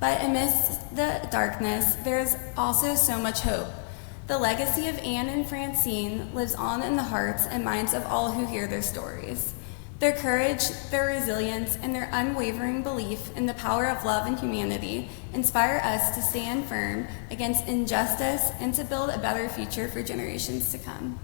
But amidst the darkness, there is also so much hope. The legacy of Anne and Francine lives on in the hearts and minds of all who hear their stories. Their courage, their resilience, and their unwavering belief in the power of love and humanity inspire us to stand firm against injustice and to build a better future for generations to come.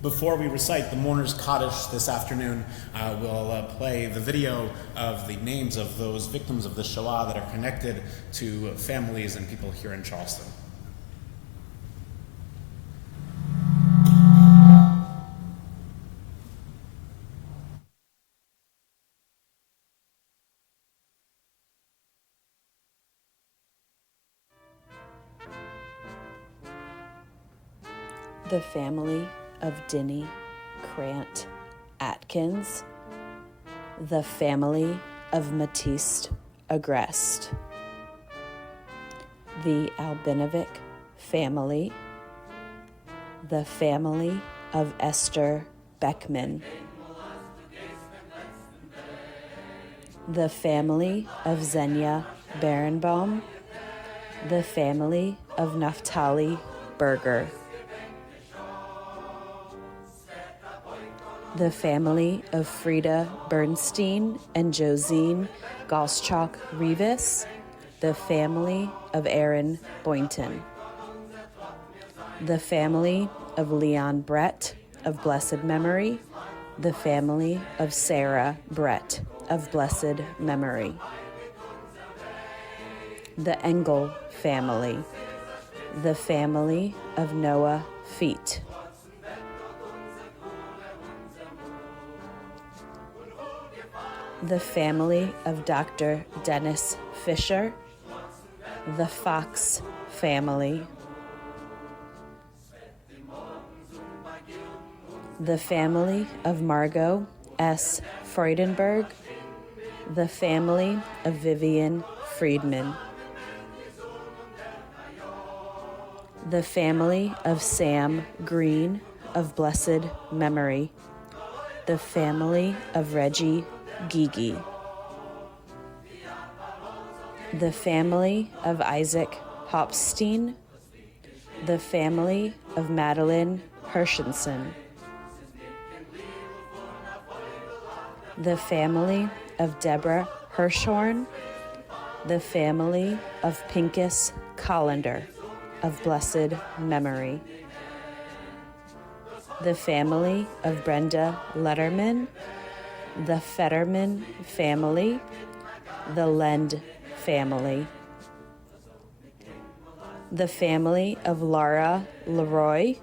Before we recite the Mourner's Kaddish this afternoon, we'll play the video of the names of those victims of the Shoah that are connected to families and people here in Charleston. The family of Denny Grant Atkins, the family of Matiste Agreste, the Albinovic family, the family of Esther Beckman, the family of Xenia Barenbaum, the family of Naftali Berger, the family of Frida Bernstein and Josine Goschalk Rivas, the family of Aaron Boynton, the family of Leon Brett of blessed memory, the family of Sarah Brett of blessed memory, the Engel family, the family of Noah Feet, the family of Dr. Dennis Fisher, the Fox family, the family of Margot S. Freudenberg, the family of Vivian Friedman, the family of Sam Green of blessed memory, the family of Reggie Gigi, the family of Isaac Hopstein, the family of Madeline Hershenson, the family of Deborah Hirschhorn, the family of Pincus Collender of blessed memory, the family of Brenda Letterman, the Fetterman family, the Lend family, the family of Laura Leroy,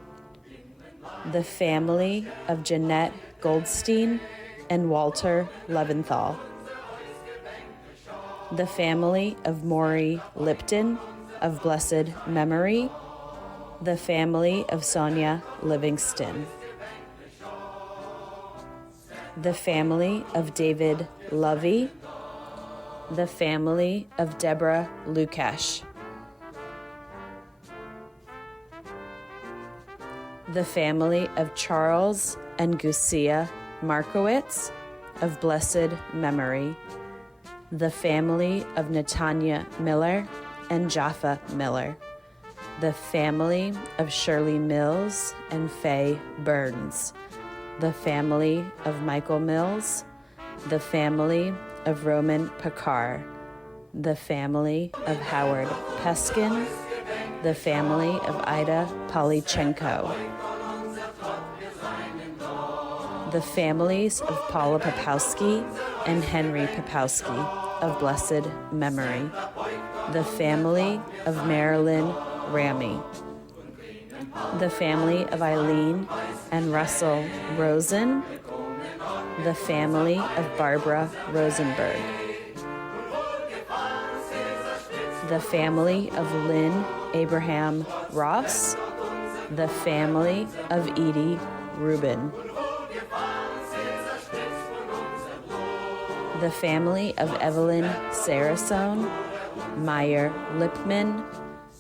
the family of Jeanette Goldstein and Walter Leventhal, the family of Maury Lipton of blessed memory, the family of Sonia Livingston, the family of David Lovey, the family of Deborah Lukash, the family of Charles and Gucia Markowitz of blessed memory, the family of Natanya Miller and Jaffa Miller, the family of Shirley Mills and Faye Burns, the family of Michael Mills, the family of Roman Pekar, the family of Howard Peskin, the family of Ida Polichenko, the families of Paula Popowski and Henry Popowski of blessed memory, the family of Marilyn Ramey, the family of Eileen and Russell Rosen, the family of Barbara Rosenberg, the family of Lynn Abraham Ross, the family of Edie Rubin, the family of Evelyn Sarasone, Meyer Lipman,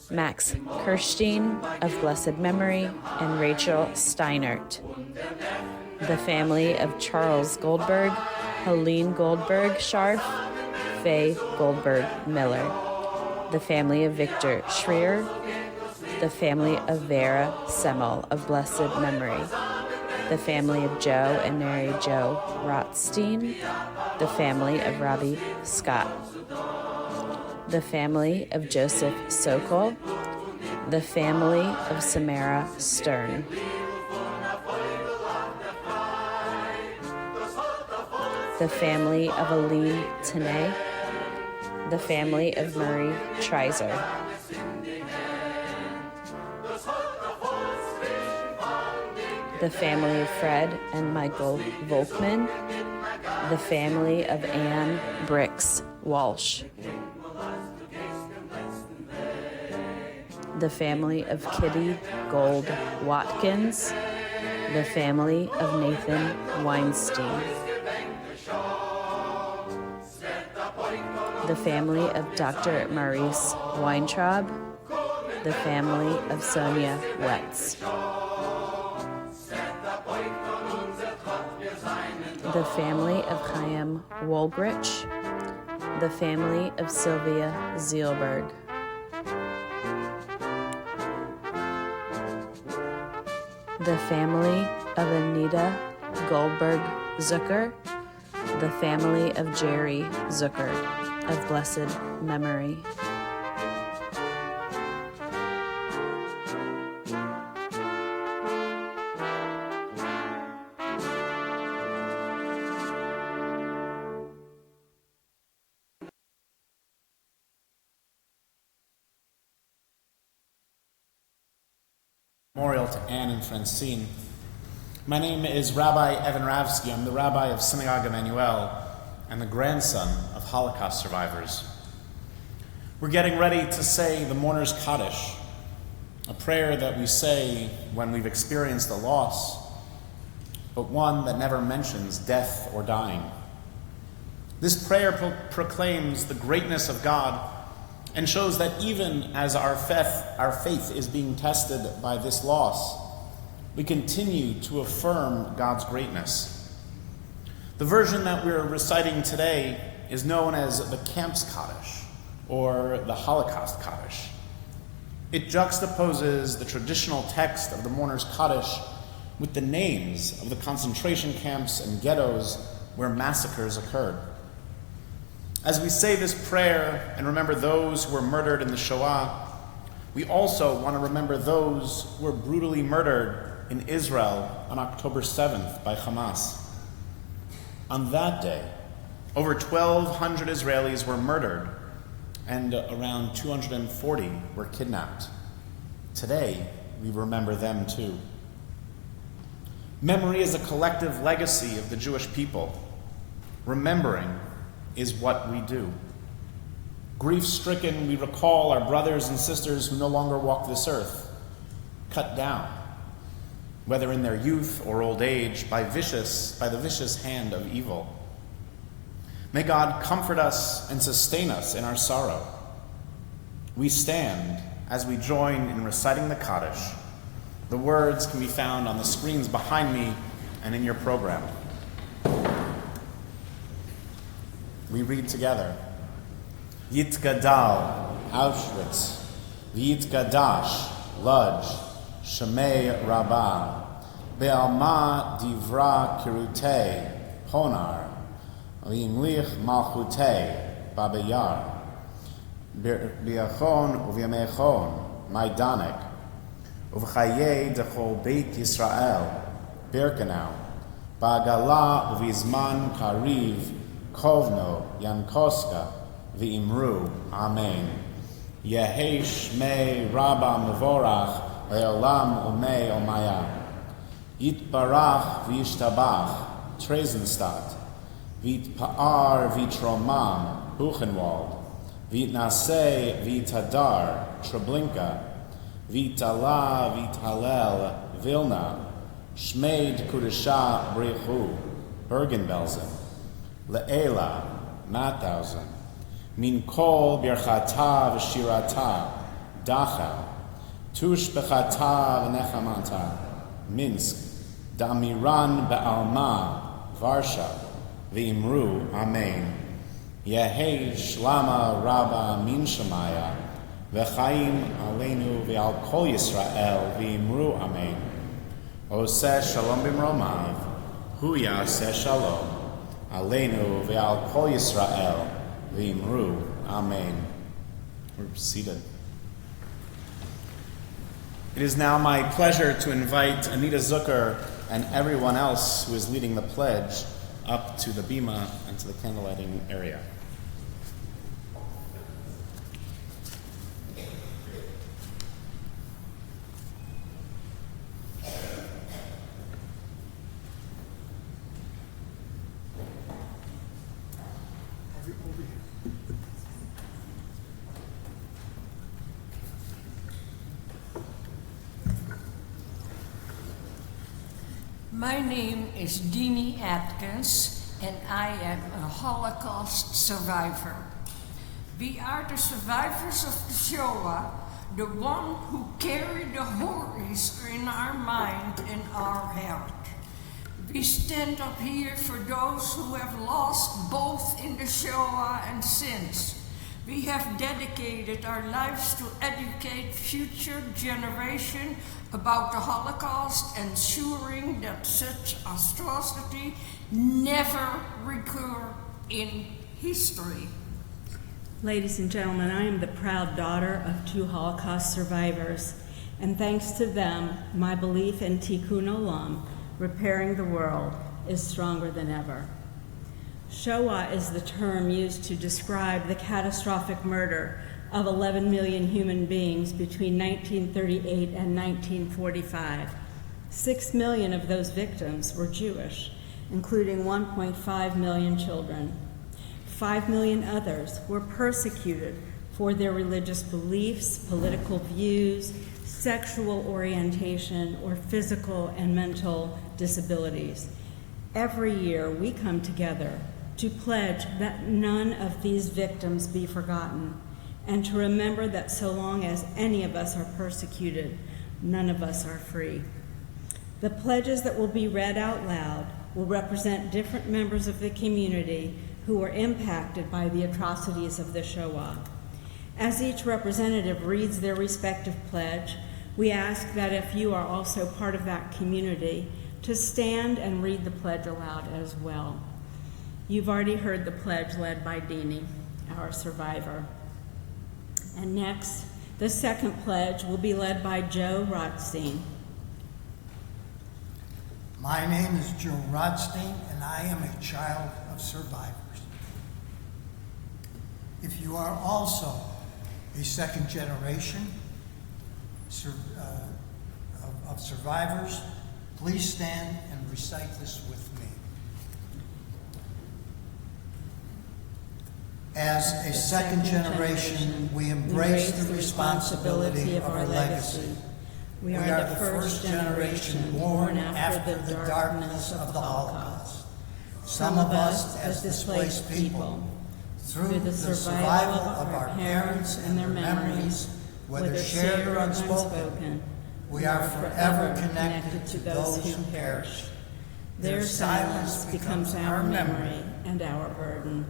Max Kirstein of blessed memory, and Rachel Steinert. The family of Charles Goldberg, Helene Goldberg Scharf, Faye Goldberg Miller. The family of Victor Schreier. The family of Vera Semmel of blessed memory. The family of Joe and Mary Jo Rothstein. The family of Robbie Scott. The family of Joseph Sokol. The family of Samara Stern. The family of Aline Tenay. The family of Murray Treiser. The family of Fred and Michael Volkman. The family of Anne Bricks Walsh. The family of Kitty Gold Watkins. The family of Nathan Weinstein. The family of Dr. Maurice Weintraub. The family of Sonia Wetz. The family of Chaim Wolgrich. The family of Sylvia Zielberg. The family of Anita Goldberg Zucker. The family of Jerry Zucker of blessed memory. Memorial to Anne and Francine. My name is Rabbi Evan Ravsky. I'm the rabbi of Synagogue Emmanuel and the grandson of Holocaust survivors. We're getting ready to say the Mourner's Kaddish, a prayer that we say when we've experienced a loss, but one that never mentions death or dying. This prayer proclaims the greatness of God and shows that even as our faith is being tested by this loss, we continue to affirm God's greatness. The version that we're reciting today is known as the Camp's Kaddish, or the Holocaust Kaddish. It juxtaposes the traditional text of the Mourner's Kaddish with the names of the concentration camps and ghettos where massacres occurred. As we say this prayer and remember those who were murdered in the Shoah, we also want to remember those who were brutally murdered in Israel on October 7th by Hamas. On that day, over 1,200 Israelis were murdered and around 240 were kidnapped. Today, we remember them too. Memory is a collective legacy of the Jewish people. Remembering is what we do. Grief-stricken, we recall our brothers and sisters who no longer walk this earth, cut down, whether in their youth or old age, by the vicious hand of evil. May God comfort us and sustain us in our sorrow. We stand as we join in reciting the Kaddish. The words can be found on the screens behind me and in your program. We read together. Yitgadal, Auschwitz, Yitgadash, Lodz, Shemei Rabbah, Be'alma Divra Kirutei, Honar, V'imlich Malchutei, Babeyar, Biachon Uviamechon, Maidanek, Uvchaye Dechol Beit Yisrael, Birkenau, Ba'gala Uvizman Kariv, Kovno, Yankoska, V'imru, Amen. Yehi Shmei Rabba Mevorach, Le'olam Umei Omaya. Yitbarach V'yishtabach, Tresenstadt. V'yitpa'ar V'yitromam, Buchenwald. V'yitnaseh V'yitadar, Treblinka. V'yitala V'yithalel, Vilna. Shmeid Kudesha Brichu, Bergen-Belsen. Le'ela, Mauthausen, Min Kol Birchata V'Shirata, Dachau, Tush Bechata V'Nechamata, Minsk, Damiran Be'alma, Varsha, V'Imru, Amen. Yehei Shlama Rabba Min Shemaya, V'chaim Aleinu V'al Kol Yisrael, V'Imru, Amen. Oseh Shalom B'Mromav, Hu Yaseh Shalom, Aleinu V'al Kol Yisrael, V'Imru, Amen. We're seated. It is now my pleasure to invite Anita Zucker and everyone else who is leading the pledge up to the bima and to the candlelighting area. My name is Deanie Atkins, and I am a Holocaust survivor. We are the survivors of the Shoah, the one who carry the horrors in our mind and our heart. We stand up here for those who have lost both in the Shoah and since. We have dedicated our lives to educate future generations about the Holocaust, ensuring that such atrocity never recur in history. Ladies and gentlemen, I am the proud daughter of 2 Holocaust survivors, and thanks to them, my belief in Tikkun Olam, repairing the world, is stronger than ever. Shoah is the term used to describe the catastrophic murder of 11 million human beings between 1938 and 1945. 6 million of those victims were Jewish, including 1.5 million children. 5 million others were persecuted for their religious beliefs, political views, sexual orientation, or physical and mental disabilities. Every year we come together to pledge that none of these victims be forgotten, and to remember that so long as any of us are persecuted, none of us are free. The pledges that will be read out loud will represent different members of the community who were impacted by the atrocities of the Shoah. As each representative reads their respective pledge, we ask that if you are also part of that community, to stand and read the pledge aloud as well. You've already heard the pledge led by Deanie, our survivor. And next, the second pledge will be led by Joe Rothstein. My name is Joe Rothstein, and I am a child of survivors. If you are also a second generation of survivors, please stand and recite this with me. As a second generation, we embrace the responsibility of our legacy. We are the first generation born after the darkness of the Holocaust. Some of us as displaced people, through the survival of our parents and their memories, whether shared or unspoken, we are forever connected to those who perish. Their silence becomes our memory and our burden.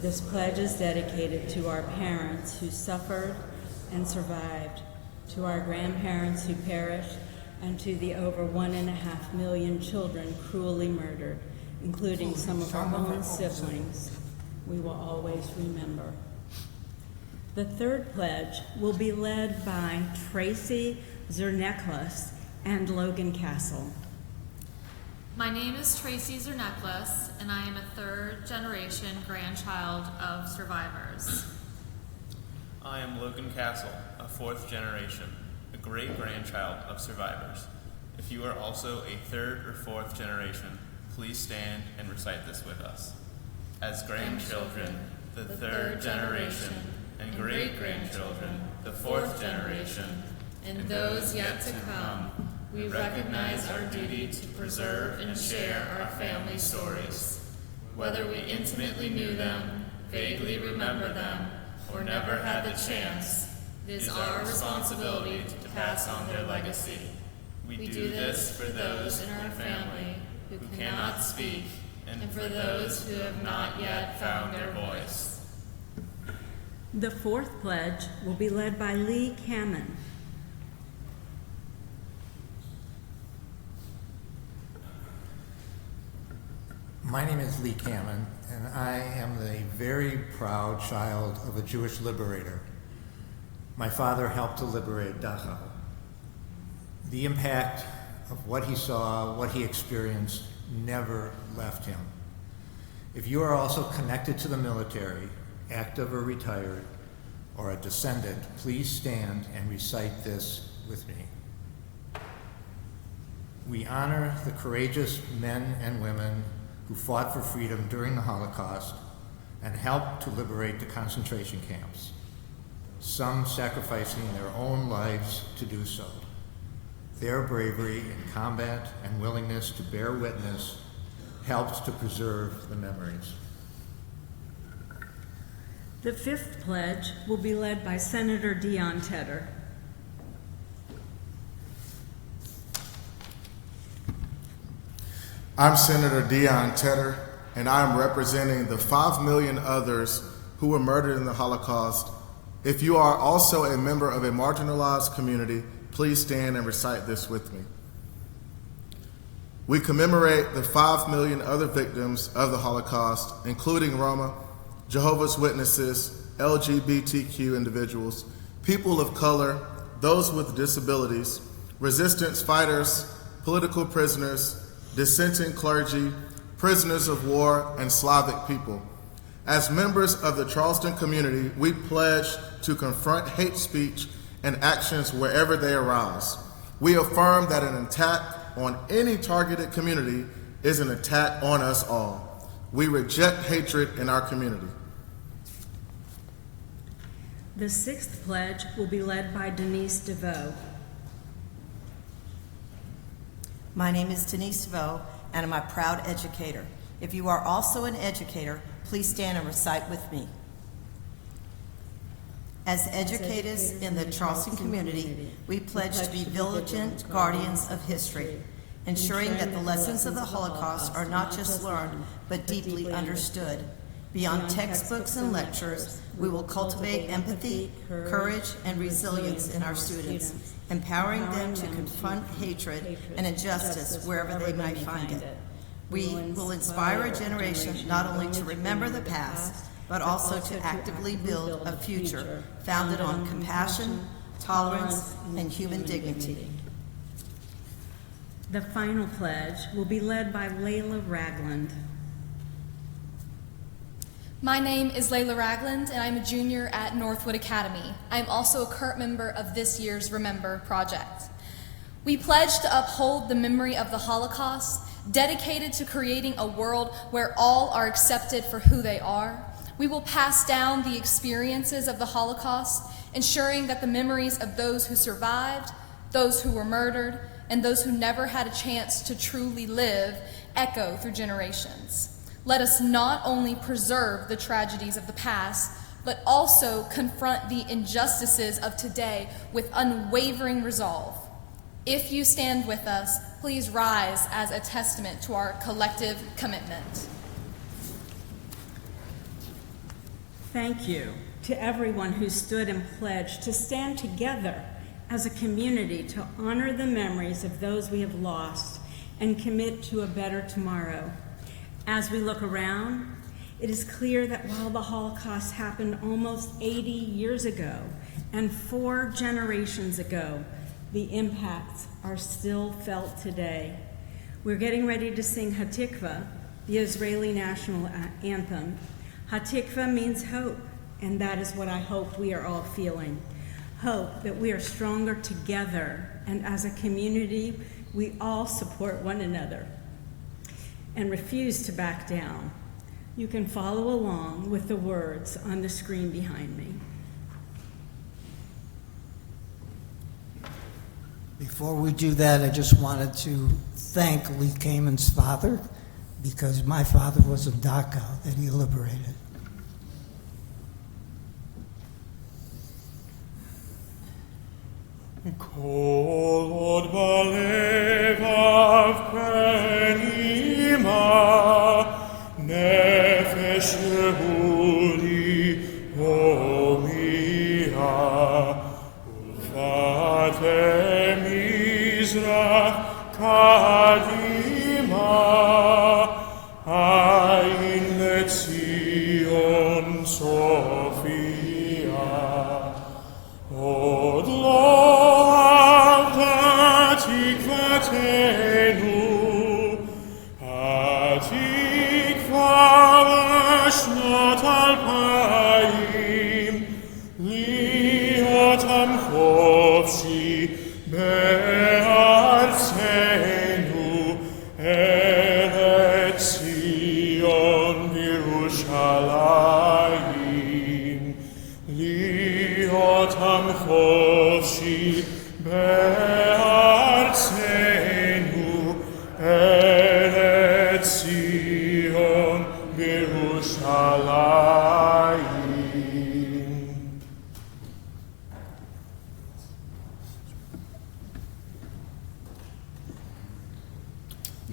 This pledge is dedicated to our parents who suffered and survived, to our grandparents who perished, and to the over 1.5 million children cruelly murdered, including some of our own siblings. We will always remember. The third pledge will be led by Tracy Zerneklas and Logan Castle. My name is Tracy Zerneklas, and I am a third-generation grandchild of survivors. I am Logan Castle, a fourth generation, a great-grandchild of survivors. If you are also a third or fourth generation, please stand and recite this with us. As grandchildren, the third generation, and great-grandchildren, the fourth generation, and those yet to come, we recognize our duty to preserve and share our family stories. whether we intimately knew them, vaguely remember them, or never had the chance. It is our responsibility to pass on their legacy. We do this for those in our family who cannot speak, and for those who have not yet found their voice. The fourth pledge will be led by Lee Kamen. My name is Lee Kamen, and I am the very proud child of a Jewish liberator. My father helped to liberate Dachau. The impact of what he saw, what he experienced, never left him. If you are also connected to the military, active or retired, or a descendant, please stand and recite this with me. We honor the courageous men and women who fought for freedom during the Holocaust and helped to liberate the concentration camps, some sacrificing their own lives to do so. Their bravery in combat and willingness to bear witness helps to preserve the memories. The fifth pledge will be led by Senator Dion Tedder. I'm Senator Dion Tedder, and I'm representing the 5 million others who were murdered in the Holocaust. If you are also a member of a marginalized community, please stand and recite this with me. We commemorate the 5 million other victims of the Holocaust, including Roma, Jehovah's Witnesses, LGBTQ individuals, people of color, those with disabilities, resistance fighters, political prisoners, dissenting clergy, prisoners of war, and Slavic people. As members of the Charleston community, we pledge to confront hate speech and actions wherever they arise. We affirm that an attack on any targeted community is an attack on us all. We reject hatred in our community. The sixth pledge will be led by Denise DeVoe. My name is Denise DeVoe, and I'm a proud educator. If you are also an educator, please stand and recite with me. As educators in the Charleston community, we pledge to be vigilant guardians of history, ensuring that the lessons of the Holocaust are not just learned, but deeply understood. Beyond textbooks and lectures, we will cultivate empathy, courage, and resilience in our students, empowering them to confront hatred and injustice wherever they might find it. We will inspire a generation not only to remember the past, but also to actively build a future founded on compassion, tolerance, and human dignity. The final pledge will be led by Layla Ragland. My name is Layla Ragland, and I'm a junior at Northwood Academy. I'm also a current member of this year's Remember project. We pledge to uphold the memory of the Holocaust, dedicated to creating a world where all are accepted for who they are. We will pass down the experiences of the Holocaust, ensuring that the memories of those who survived, those who were murdered, and those who never had a chance to truly live echo through generations. Let us not only preserve the tragedies of the past, but also confront the injustices of today with unwavering resolve. If you stand with us, please rise as a testament to our collective commitment. Thank you to everyone who stood and pledged to stand together as a community to honor the memories of those we have lost and commit to a better tomorrow. As we look around, it is clear that while the Holocaust happened almost 80 years ago and 4 generations ago, the impacts are still felt today. We're getting ready to sing Hatikva, the Israeli national anthem. Hatikva means hope, and that is what I hope we are all feeling. Hope that we are stronger together, and as a community, we all support one another and refuse to back down. You can follow along with the words on the screen behind me. Before we do that, I just wanted to thank Lee Kamen's father, because my father was in Dachau that he liberated. Kolod balevav penima, nefesh yehudi homia, ulfate mizrach kadima, ayin letzion Sophia, od lo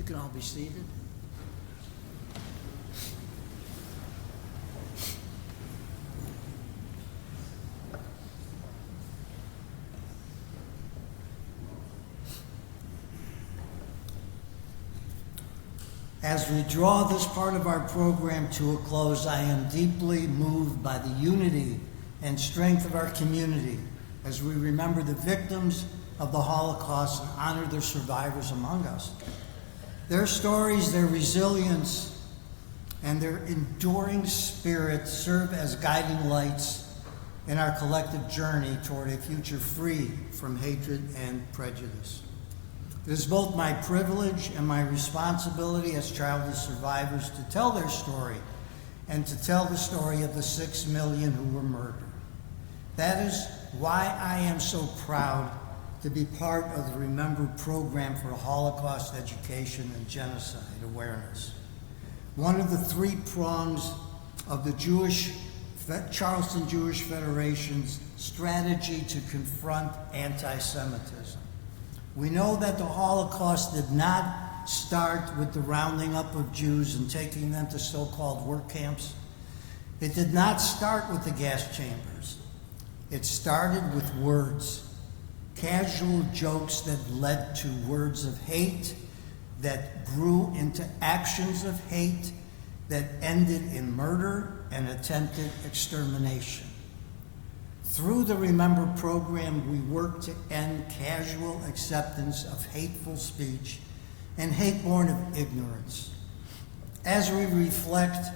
You can all be seated. As we draw this part of our program to a close, I am deeply moved by the unity and strength of our community as we remember the victims of the Holocaust and honor their survivors among us. Their stories, their resilience, and their enduring spirit serve as guiding lights in our collective journey toward a future free from hatred and prejudice. It is both my privilege and my responsibility as childhood survivors to tell their story and to tell the story of the 6 million who were murdered. That is why I am so proud to be part of the Remember program for Holocaust education and genocide awareness. One of the 3 prongs of the Charleston Jewish Federation's strategy to confront anti-Semitism. We know that the Holocaust did not start with the rounding up of Jews and taking them to so-called work camps. It did not start with the gas chambers. It started with words, casual jokes that led to words of hate, that grew into actions of hate, that ended in murder and attempted extermination. Through the Remember program, we work to end casual acceptance of hateful speech and hate born of ignorance. As we reflect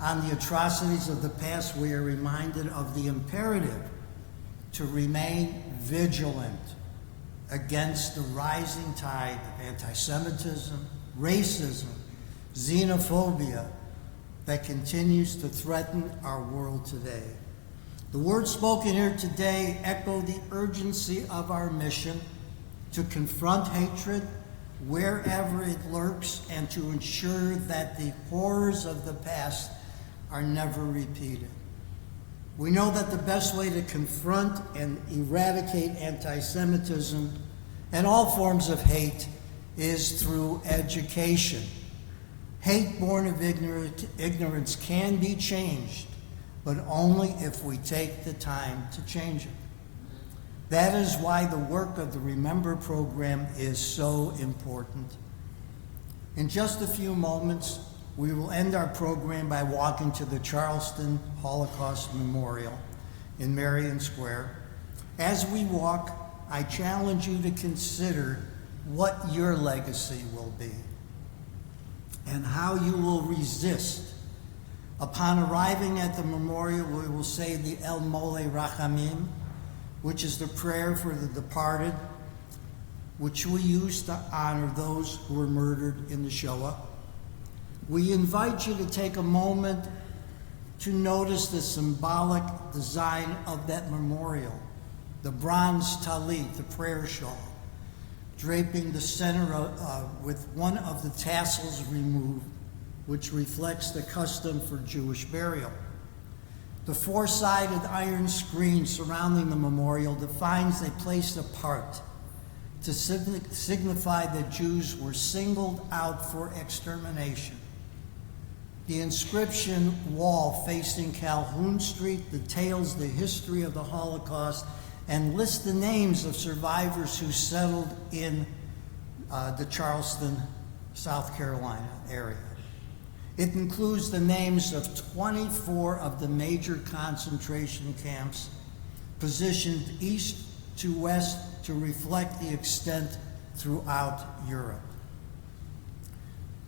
on the atrocities of the past, we are reminded of the imperative to remain vigilant against the rising tide of anti-Semitism, racism, xenophobia that continues to threaten our world today. The words spoken here today echo the urgency of our mission to confront hatred wherever it lurks and to ensure that the horrors of the past are never repeated. We know that the best way to confront and eradicate anti-Semitism and all forms of hate is through education. Hate born of ignorance can be changed, but only if we take the time to change it. That is why the work of the Remember program is so important. In just a few moments, we will end our program by walking to the Charleston Holocaust Memorial in Marion Square. As we walk, I challenge you to consider what your legacy will be and how you will resist. Upon arriving at the memorial, we will say the El Mole Rachamim, which is the prayer for the departed, which we use to honor those who were murdered in the Shoah. We invite you to take a moment to notice the symbolic design of that memorial, the bronze talit, the prayer shawl, draping the center with one of the tassels removed, which reflects the custom for Jewish burial. The four-sided iron screen surrounding the memorial defines a place apart to signify that Jews were singled out for extermination. The inscription wall facing Calhoun Street details the history of the Holocaust and lists the names of survivors who settled in the Charleston, South Carolina area. It includes the names of 24 of the major concentration camps positioned east to west to reflect the extent throughout Europe.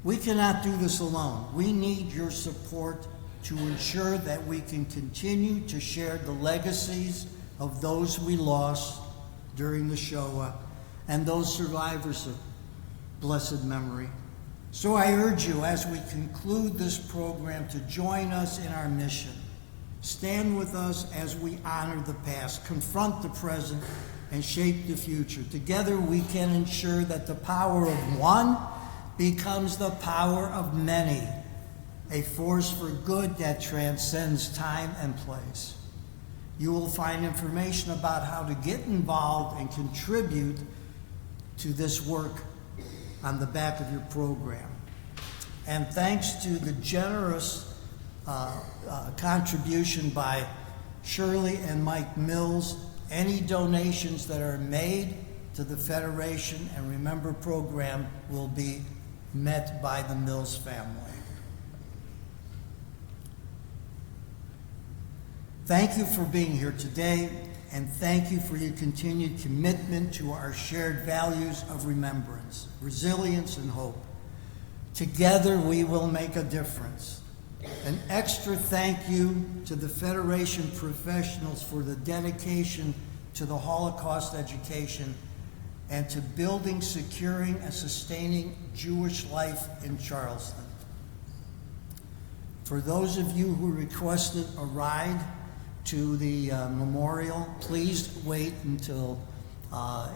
We cannot do this alone. We need your support to ensure that we can continue to share the legacies of those we lost during the Shoah and those survivors of blessed memory. So I urge you, as we conclude this program, to join us in our mission. Stand with us as we honor the past, confront the present, and shape the future. Together we can ensure that the power of one becomes the power of many, a force for good that transcends time and place. You will find information about how to get involved and contribute to this work on the back of your program. And thanks to the generous contribution by Shirley and Mike Mills, any donations that are made to the Federation and Remember program will be met by the Mills family. Thank you for being here today, and thank you for your continued commitment to our shared values of remembrance, resilience, and hope. Together we will make a difference. An extra thank you to the Federation professionals for the dedication to the Holocaust education and to building, securing, and sustaining Jewish life in Charleston. For those of you who requested a ride to the memorial, please wait until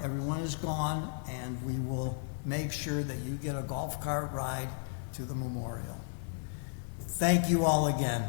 everyone is gone, and we will make sure that you get a golf cart ride to the memorial. Thank you all again.